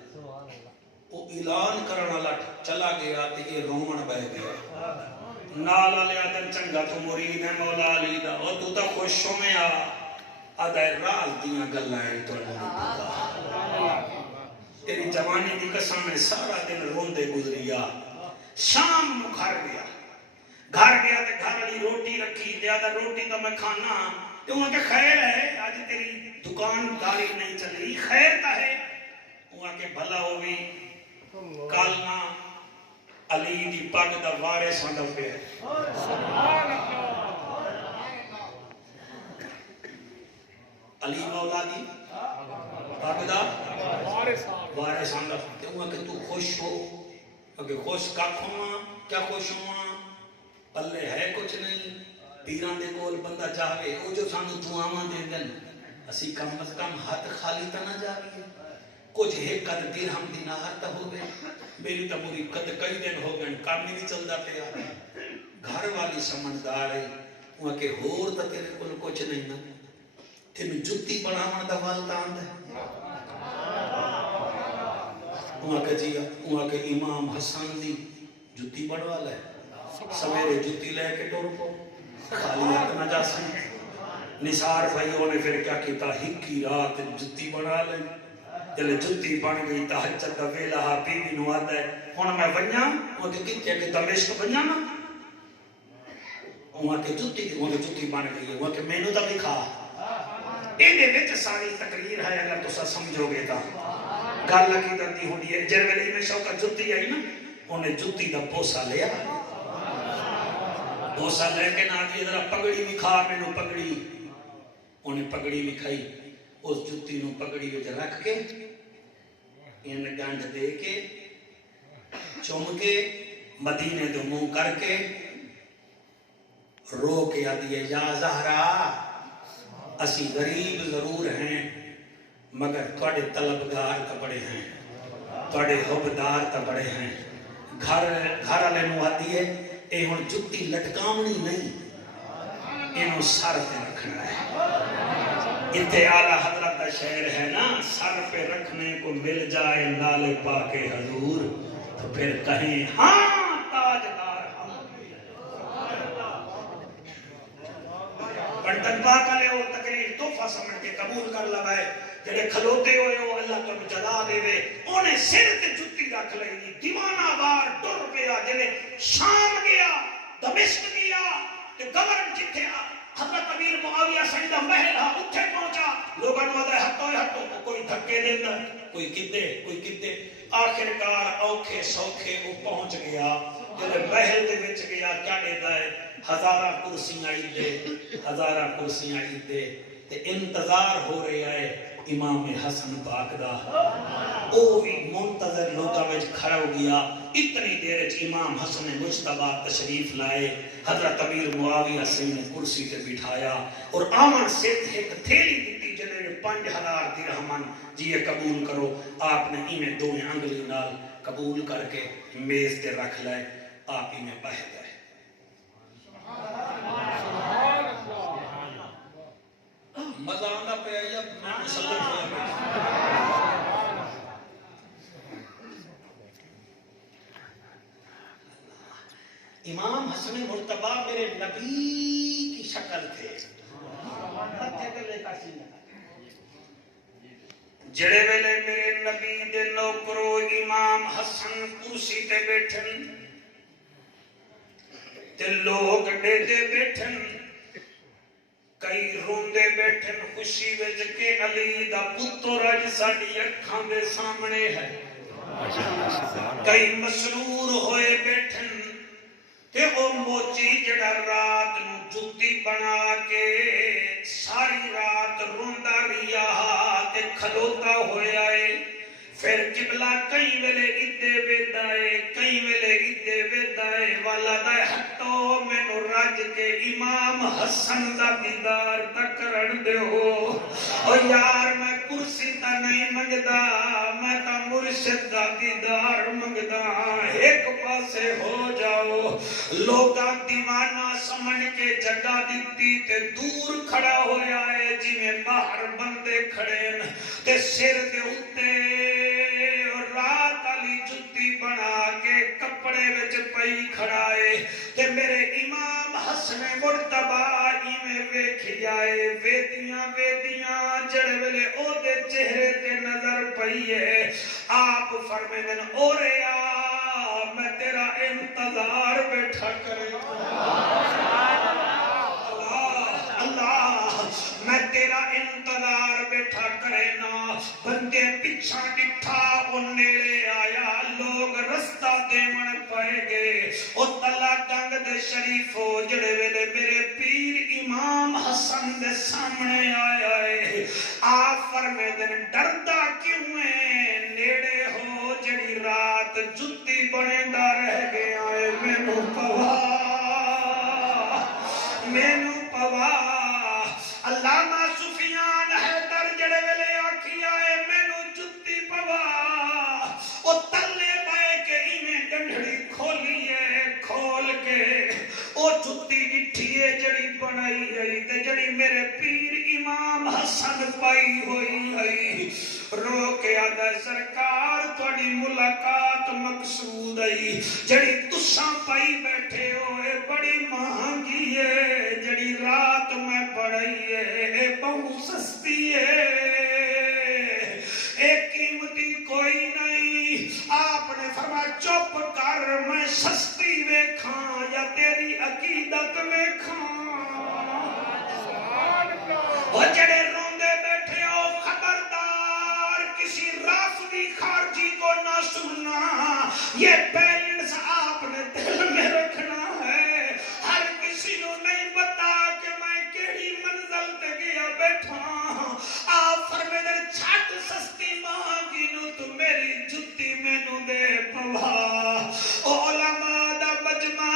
وہ اعلان کرنا لٹ چلا گیا تے یہ رومن بہ گیا. نال والے آدم چنگا تو مرید ہے مولا علی دا. وہ تو تا خوش ہو میں آدھا راز دیاں گلاں ہیں تو تیری جوانی دی قسم میں سارا دن روندے گزریا. شام گھر گیا تے گھر والی روٹی رکھی تے آدھا روٹی تو میں کھانا تو وہاں کہ خیر ہے آج تیری دکانداری نہیں چلی خیر تا ہے. وہاں کہ بھلا ہوئی کالنا علی دی پگ دا وارث ہوندا پیا. علی مولا دی پگ دا وارث ہوندا پیا. وہاں کہ تو خوش ہو اگر خوش کھ ہواں کیا خوش ہواں پلے ہے کچھ نہیں. پیران دے کول بندہ جاوے او جو سانو دعاواں دے دن اسی کم از کم ہاتھ خالی تا نہ جاویے. کچھ ایک قد درہم دینار تا ہوگے میری تا موری قد کئی دن ہو گئے کام نہیں چلدا پیا. گھر والی سمجھدار ہے وہاں کہ ہور تا تیرے کول کچھ نہیں نا تینوں جتی بناون دا وال تاند ہے. وہاں کہ جی وہاں کہ امام حسن دی جتی بڑھوا لے سویرے جتی لے کے ٹور پو خالی ہاتھ نہ جا سن. نثار بھائیوں نے پھر کیا کیتا ہکی رات جتی بنا لے. جلے جتی بن گئی تہجد دا ویلا بیوی نو آندا ہے ہن میں ونجاں او تے کتے کہ دمشق ونجاں نا. وہاں کہ جتی بن گئی وہاں کہ مینوں تا بھی کھا. اینے وچ ساری تقریر ہے اگر تسا سمجھو گے تا گل کی دندی ہوندی ہے. جے ویلے میں شوکا جتی آئی نا انہیں جتی دا بوسا لیا. بوسا لے کے نہ دی ذرا پگڑی بھی کھا مینوں پگڑی. انہیں پگڑی بھی کھائی. اس جتی نو پگڑی وچ رکھ کے ان گنڈ دے کے چوم کے مدینے تو منہ کر کے رو کے آدھی ہے یا زہرا اسی غریب ضرور ہیں مگر تھوڑے طلبگار تا بڑے ہیں تھوڑے حبدار تا بڑے ہیں. گھر والے نو آدھی ہے اے ہن جتی لٹکاونی نہیں اینو سر تے رکھنا ہے. اتنے اعلیٰ حضرت کا شعر ہے نا سر پہ رکھنے کو مل جائے نالے پاک حضور تو پھر کہیں ہاں تاجدار ہم. بڑھتن پاک علیہ وہ تقریر تحفہ سمجھ کے قبول کر لگائے. جڑے کھلوتے ہوئے ہو اللہ کو جلا دے وے انہیں سر تے جتی رکھ لئی. دیوانہ وار ٹر پیا جڑے شام گیا دمشق گیا تے گورن جتھے حضرت امیر معاویہ سیدہ محل ہاں اتھے پہنچا. لوگاں نو آدھے ہتھوں کوئی دھکے دینا کوئی کدے آخرکار اوکھے سوکھے وہ پہنچ گیا. جب محل دے وچ گیا کیا دیتا ہے ہزارہ کرسیاں عیدے تے انتظار ہو رہا ہے امام حسن پاک دا. او بھی منتظر لوگاں وچ کھڑا ہو گیا. اتنی دیر وچ امام حسن مجتبی تشریف لائے. حضرت امیر معاویہ سے نے کرسی تے بٹھایا اور آمن سے ایک تھیلی دیتی جنہیں 5000 درہمن جی یہ قبول کرو. آپ نے انہیں دو انگلی نال قبول کر کے میز تے رکھ لائے. آپ انہیں بہ گئے. مزہ آندا پیا یا مسلط ہوا امام حسن مرتبہ میرے نبی کی شکل تھے، جڑے ویلے میرے نبی دے نوکرو امام حسن کرسی تے بیٹھن تے لوگ ڈیدے بیٹھن، کئی روندے بیٹھن خوشی وچ کے علی دا پتر اج ساڈی اکھاں دے سامنے ہے، کئی مسرور ہوئے بیٹھن تے او موچی جڑا رات نو جُتی بنا کے ساری رات روندا رہیا تے کھلوتا ہویا ہے، پھر قبلہ کئی ویلے ادے ویندا ہے، کئی ویلے ادے ویندا ہے، والا دا ہٹو مینوں رج کے امام حسن دا دیدار تک کرن دیو، او یار میں کرسی تا نہیں منگدا، میں تا مرشد دا دیدار منگدا، ایک پاسے ہو جاؤ۔ لوگاں دیوانہ سمجھ کے جگہ دیتی تے دور کھڑا ہویا ہے جی میں باہر بندے کھڑے ہیں تے سر دے اتے رات علی جتی بنا کے کپڑے وچ پئی کھڑا ہے تے میرے امام حسن مرتبہ ایویں ویکھی آئے ویدیاں ویدیاں جڑے ویلے او دے چہرے تے نظر پئی ہے، آپ فرمیندن او ریا میں تیرا انتظار بیٹھا کرے، اللہ میں تیرا انتظار بیٹھا کرے نا، بندے پیچھا ڈٹھا او نیڑے آیا، لوگ رستہ دیون پائے گے، او تلا گنگ دے شریفو جڑے ویلے میرے پیر امام حسن دے سامنے آیا ہے، آپ فرمیندن ڈردا کیوں ہے، نیڑے ہو جڑی رات جتی بنیندہ رہ گیا ہے، مینوں پوا مینوں پوا، علامہ سفیان حیدر جڑے ویلے آکھی آئے مینوں جتی پوا، او تلے بائے کے ایویں ڈنڈڑی کھولی ہے، کھول کے او جتی ڈٹھی ہے جڑی بنائی گئی تے جڑی میرے پیر امام حسن پائی ہوئی ہے، رو کے آدھا سرکار تھوڑی ملاقات مقصود ہے، جڑی تساں پائی بیٹھے ہوئے بڑی مہنگی ہے، جڑی رات میں پڑھائی ہے بہت سستی ہے، ایک قیمتی کوئی نہیں، آپ نے فرمایا چپ کر میں سستی ویکھاں یا تیری عقیدت ویکھاں، وہ جڑے روندے بیٹھے ہو خبردار کسی رافضی خارجی کو نہ سننا، یہ بیلنس آپ نے دل میں رکھنا ہے، ہر کسی کو نہیں بتا کہ میں کیڑی منزل تے گیا بیٹھا، آپ فرمیدن چھٹ سستی مانگی نو تو میری جتی مینوں دے پوا، او علماء دا مجمع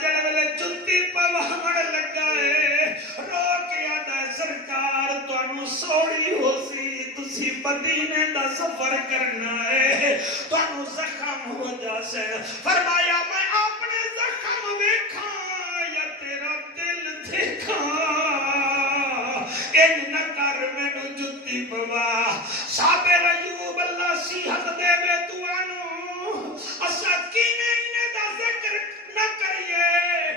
جڑے ویلے جتی پوا مڑ لگا ہے، رو کے آدھا سرکار تانوں سوڑی ہو سی، تسی مدینے دا سفر کرنا ہے، تانوں زخم ہو جاسے، فرمایا میں اپنے زخم ویکھاں یا تیرا دل دیکھاں، ان نہ کر مینوں جتی پوا، صابر ایوب اللہ صحت دے وے تو آنو، اسا کیویں انہیں دا ذکر نہ کریے،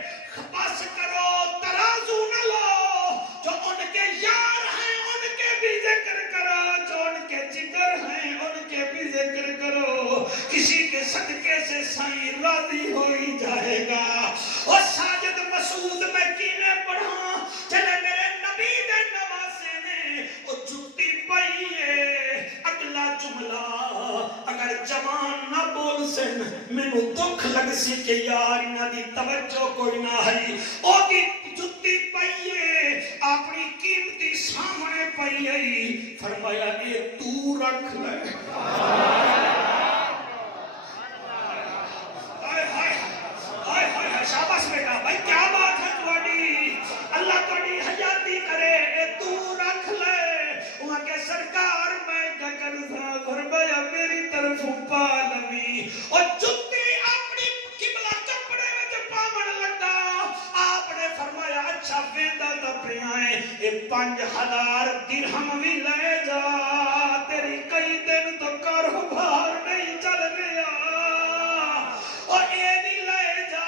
بس کرو ترازو نہ لو، جو ان کے یار ہیں ان کے بھی ذکر کرو، جو ان کے جگر ہیں ان کے بھی ذکر کرو، کسی کے صدقے سے سائیں راضی ہوئی جائے گا، اور ساجد مسعود میں کینے پڑھا، چلے میرے نبی دے نواسے نے وہ جھوٹی پئی ہے، اگلا جملہ اگر جوان نہ بول سن مینوں دکھ لگ سی کہ یار انہاں دی توجہ کوئی نہ ہے، او دی جتی پئی ہے اپنی قیمتی سامنے پئی ہے، فرمایا اے تو رکھ لے، شاباش بیٹا بھائی کیا بات ہے تھوڑی، اللہ تھوڑی حیاتی کرے، اے تو رکھ لے، وہاں کے سرکار میں گگن تھا، فرمایا میری طرف پا لوی، اور جتی اپنی قبلہ کپڑے میں پاون لگا، آپ نے فرمایا اچھا ویندا تا پیائیں، اے 5000 درہم بھی لے جا، تیری کئی دن تو کاروبار نہیں چل رہا، اور اے بھی لے جا،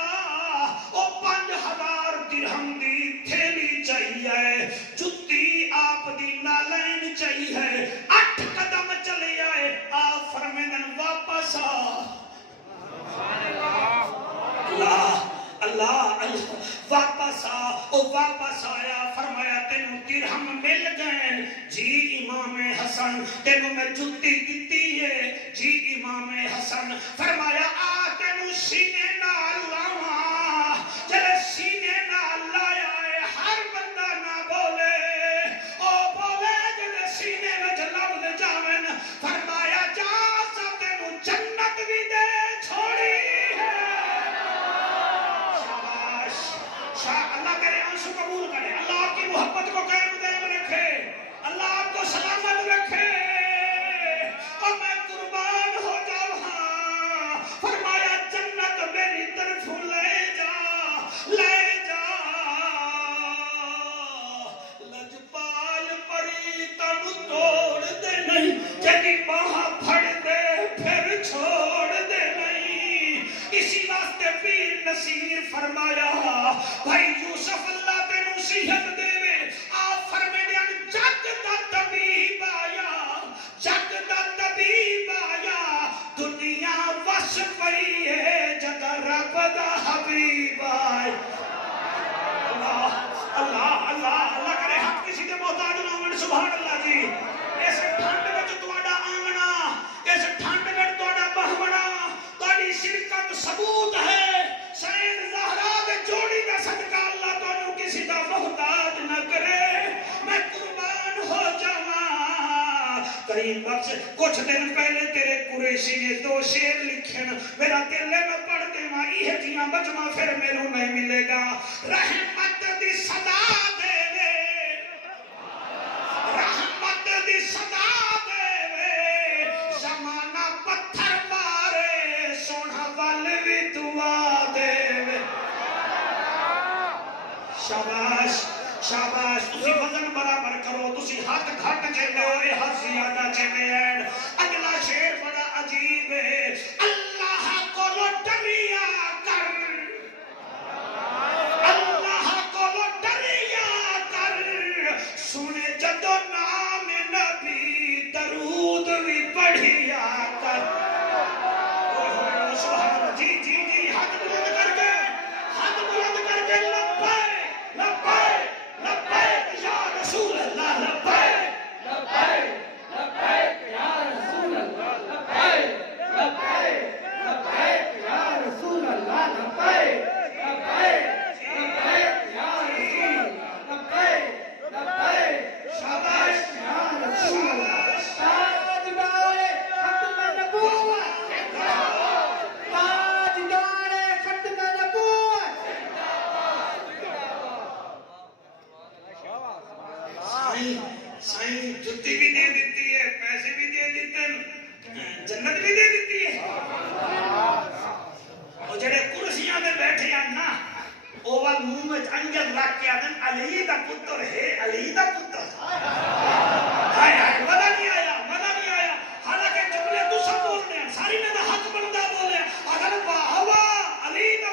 درہم مل گئے جی امام حسن تینوں میں جتی دیتی ہے جی امام حسن فرمایا آ تینوں سینے نال لاواں جلے سینے نال لایا ہے ہر بندہ نہ بولے او بولے جلے سینے میں لفظ جاون فرمایا جا سا تینوں جنت بھی دے چھوڑی ہے شاباش اللہ کرے آنسو قبول کرے اللہ آپ کی محبت کو قائم دائم رکھے اللہ آپ کو سلامت رکھے اور میں قربان ہو جاؤں ہاں فرمایا جنت میری طرف لے جا لجپال پری تن توڑ دے نہیں جدی باہاں پھڑ دے پھر چھوڑ دے نہیں اسی واسطے پیر نصیر فرمایا بھائی یوسف اللہ تے نصیحت دے آپ فرمیدیاں جگ دا طبیب آیا دنیا وس پئی ہے جگہ رب دا حبیب آیا اللہ کرے حق کسی دے محتاج نہ ہون سبحان اللہ جی اس ٹھنڈ وچ تہاڈا آنگنا اس ٹھنڈ وچ تہاڈا بہونا تہاڈی شرکت ثبوت ہے سید زہرا دے جوڑی دا صدقہ اللہ تانوں کسی دا محتاج نہ کرے میں قربان ہو جاواں کریم بخش کچھ دن پہلے تیرے قریشی نے 2 شعر لکھن میرا دل میں پڑھ دے ماں یہ جیاں بجما پھر میرے نہیں ملے گا رحمت دی صدا دے رحمت دی صدا دے زمانہ پتھر مارے سونا ول بھی دعا دے شاباش شاباش تسی وزن برابر کرو تسی ہاتھ گھٹ چلے ہوئے ہاتھ زیادہ چلے ہیں اگلا شعر بڑا عجیب ہے اللہ کو ڈریا کر اللہ کو ڈریا کر سنے جدو نام نبی درود بھی پڑھیا کر جی جی جی ہاتھ بلند کر کے لبیک لبیک لبیک یا رسول اللہ لبیک لبیک یا رسول اللہ لبیک لبیک لبیک یا رسول اللہ لبیک لبیک لبیک یا رسول اللہ لبیک لبیک شاباش یا رسول اللہ تاجدار ختم نبوت تاجدار ختم نبوت سائیں جتی بھی دے دیتی ہے پیسے بھی دے دیتے ہیں جنت بھی دے دیتی ہے اور جڑے کرسیاں میں بیٹھے ہیں نا اوال منہ میں انجل رکھ کے آدن علی دا پتر ہے علی دا پتر ہائے ہائے مزہ نہیں آیا حالانکہ جملے تو سب بولنے ہیں ساری میں دا حق بندہ بولے اگر واہ علی دا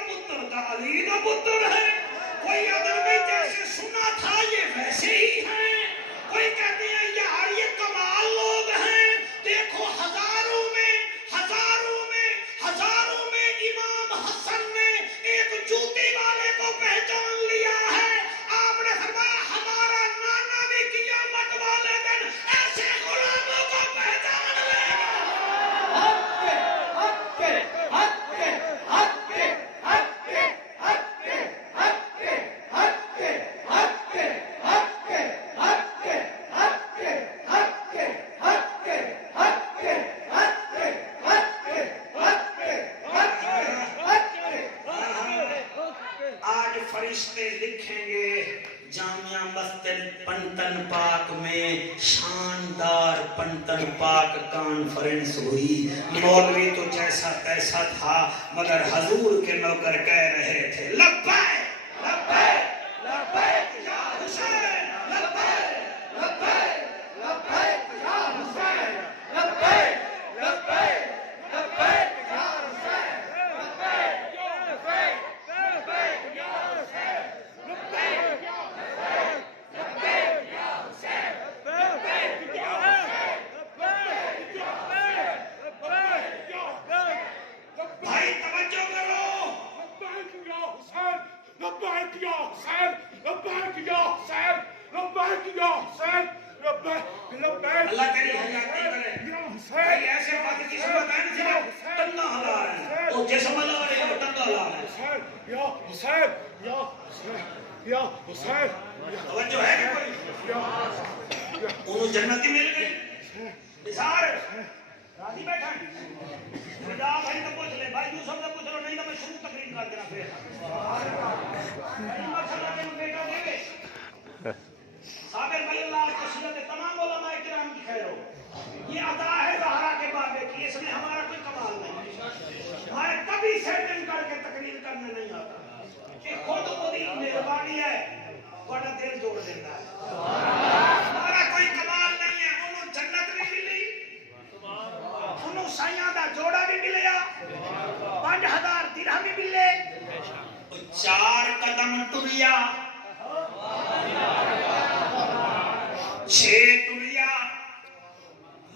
پتر ہے کوئی ادھر بھی جیسے سنا تھا یہ ویسے ہی ہیں کوئی کہتے ہیں یار یہ کمال لوگ ہیں دیکھو ہزاروں میں امام حسن نے ایک جوتی والے کو پہچان لیا ہے آپ نے فرمایا ہمارا نانا بھی قیامت والے دن ایسے غلاموں کو پہچان لے گا آج فرشتے لکھیں گے جامعہ مسجد پنتن پاک میں شاندار پنتن پاک کانفرنس ہوئی مولوی تو جیسا تیسا تھا مگر حضور کے نوکر کہہ رہے تھے لبیک لبیک لبیک یا حسین لبیک لبیک لبیک یا حسین لبیک لبیک لبیک یا حسین لبیک بھائی توجہ کرو حسین لبیک لبیک اللہ تیری حیاتی کرے یا بھائی حسین ایسے بات قسمت ہے نا جب ٹنگا ہلا رہا ہے وہ جسم ہلا رہا ہے وہ ٹنگا ہلا رہا ہے حسین یا حسین یا حسین یا حسین توجہ ہے کہ کوئی انہوں جنتی مل گئی نثار راضی بیٹھا ہے خدا بھائی تو پوچھ لے بھائی یوسف سے پوچھ لو نہیں تو میں شروع تقریر کر دینا پھر مقصد آگے میں بیٹا دے گے صابر بھائی اللہ آپ کو سیرت تمام علماء کرام کی خیر ہو یہ عطا ہے زہرا کے بابے کی اس میں ہمارا کوئی کمال نہیں ہمارے کبھی سیٹنگ کر کے تقریر کرنے نہیں آتا کہ خود خودی مہربانی ہے بڑا دل جوڑ دیتا ہے ہمارا کوئی کمال نہیں ہے انہوں جنت بھی ملی انہوں سائیاں دا جوڑا بھی ملیا 5000 درہم بھی ملے 4 قدم ٹریا 6 ٹریا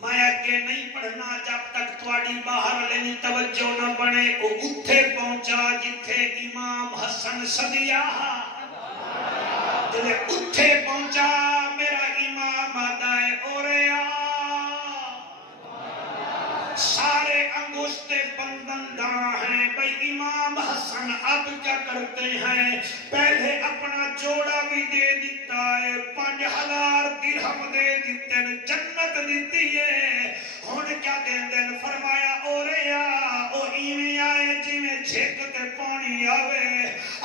میں اگے نہیں پڑھنا جب تک تواڈی باہر لینی توجہ نہ بنے او اتھے پہنچا جتھے امام حسن صدیہ جلے اتھے پہنچا میرا امام آدائے اوریا سارے انگوشتے بندندہ ہیں بھئی امام حسن اب کیا کرتے ہیں پہلے اپنا جوڑا بھی دے دیتا ہے 5000 درہم دے دیتے ہیں جنت دیتی ہے ہون کیا دین دین فرمایا اوریا او ایمی آئے جی میں جھکتے پانی آوے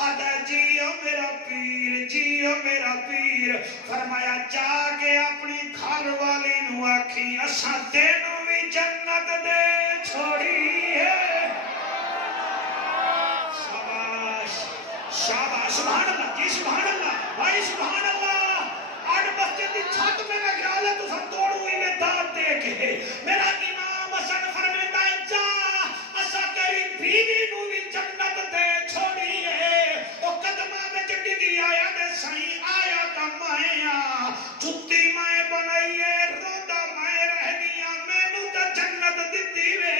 آدھا جیو میرا پیر جیو میرا پیر فرمایا جا کے اپنی گھر والی نو آکھی اساں تینوں بھی جنت دے چھوڑی ہے شاباش شاباش سبحان اللہ جی سبحان اللہ بھائی سبحان اللہ آج مسجد کی چھت میں میں خیال ہے تو سب توڑ ہوئی میں داد دے کے میرا امام حسن فرمیتا ہے جا اسا تیری بیوی نو بھی جنت دے چھوڑی ہے او قدمہ میں جڑی دی آیا دے سائیں آیا تا مائیاں جتی میں بنائیے رودا میں رہ گیا میں نو تا جنت دیتی وے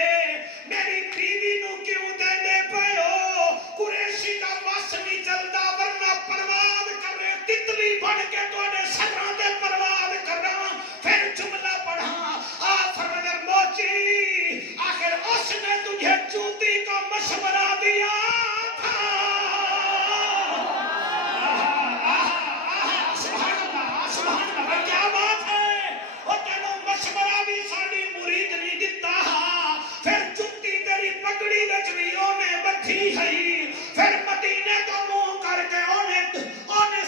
میری بیوی نو کیوں دے دے پہو قریشی کا واس نہیں چلتا ورنہ پرواد کرے تتلی بڑھ کے توڑے سران دے پرواد کرنا پھر جملہ پڑھا فرمدر موچی آخر اس نے تجھے چوتی کا مشورہ دیا تھا سبحان اللہ کیا بات ہے وہ تینوں مشورہ بھی ساڑی مرید نہیں دیتا پھر چوتی تیری پگڑی وچ بھی اونے بدھی ہے پھر مدینے تو منہ کر کے اونے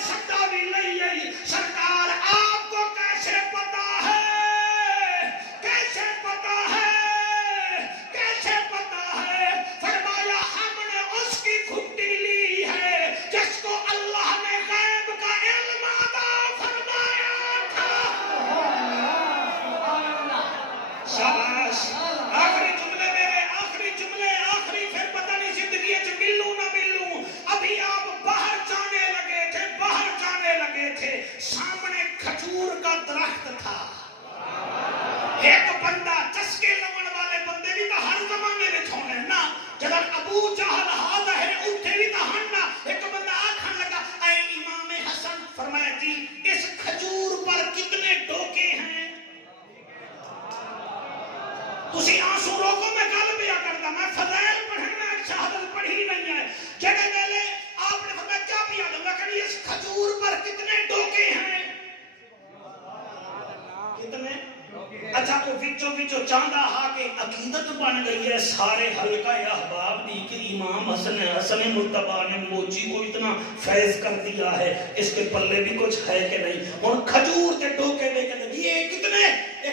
سدا بھی لئی ہے سرکار آپ کو کیسے پتا ہے کیسے پتا ہے کیسے پتا ہے فرمایا ہم نے اس کی گھٹی لی ہے جس کو اللہ نے غیب کا علم عطا فرمایا تھا شاباش آخری جملے میرے آخری جملے آخری پھر پتہ نہیں زندگی اچھ ملوں نہ ملوں ابھی آپ باہر جانے لگے تھے سامنے کھجور کا درخت تھا ایک بندہ چسکے لمن والے بندے بھی تو ہر زمانے میں چھوڑے نا جدر ابو جہل ہاتھ ہے اٹھے بھی تو ہننا ایک بندہ آکھن لگا اے امام حسن فرمایا جی اس کھجور پر کتنے ڈوکے ہیں تسی آنسو روکو میں گل بھی کرتا میں فضائل پڑھنا ایک شہادت پڑھی نہیں ہے جگہ پہلے آپ نے فرمایا کیا پیا دوں گا کہ اس کھجور پر کتنے ڈوکے ہیں کتنے اچھا تو وچو چاندہ ہا کے عقیدت بن گئی ہے سارے حلقہ احباب دی کہ امام حسن مرتبہ نے موچی کو اتنا فیض کر دیا ہے اس کے پلے بھی کچھ ہے کہ نہیں اور کھجور کے ڈوکے لے کے لگی یہ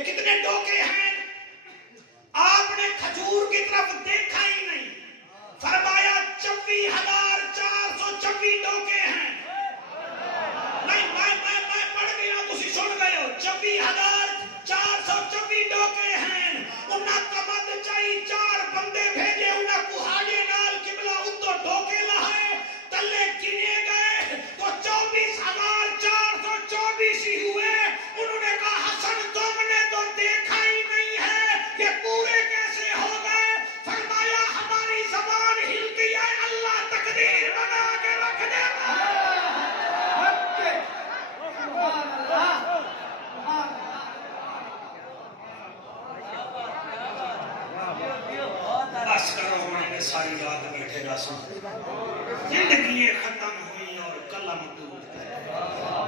کتنے ڈوکے ہیں آپ نے کھجور کی طرف دیکھا ہی نہیں فرمایا 24,424 ڈوکے ہیں نہیں میں پڑھ گیا تسی سن گئے ہو 24,424 ڈوکے ہیں انہاں کمد چاہی 4 بندے بھیجے انہاں کوہاڑے نال قبلہ اتو ڈوکے لہائے تلے گنے گئے تو 24,424 ہی ہوئے انہوں نے کہا حسن تم نے تو دیکھا ہی نہیں ہے یہ پورے کیسے ہو گئے فرمایا ہماری زبان ہلتی ہے اللہ تقدیر بنا کے رکھ دے سن زندگی ختم ہوئی اور قلم ٹوٹ گیا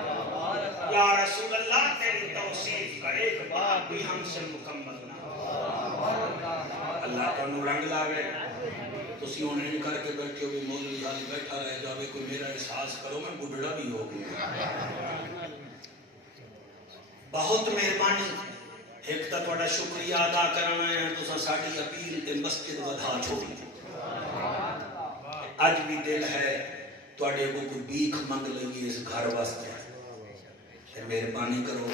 یا رسول اللہ تیری توصیف کا ایک بات بھی ہم سے مکمل نہ اللہ کو رنگ لاوے تسی انہیں کر کے بیٹھے ہوئے مولوی حالی بیٹھا رہ جاوے کوئی میرا احساس کرو میں بڑھڑا بھی ہو گیا بہت مہربانی ایک تا تھوڑا شکریہ ادا کرنا ہے تو ساڑی اپیل تے مسجد ودھا چھوڑی اج بھی دل ہے تواڈے کو کوئی بیک منگ لگی اس گھر واسطے مہربانی کرو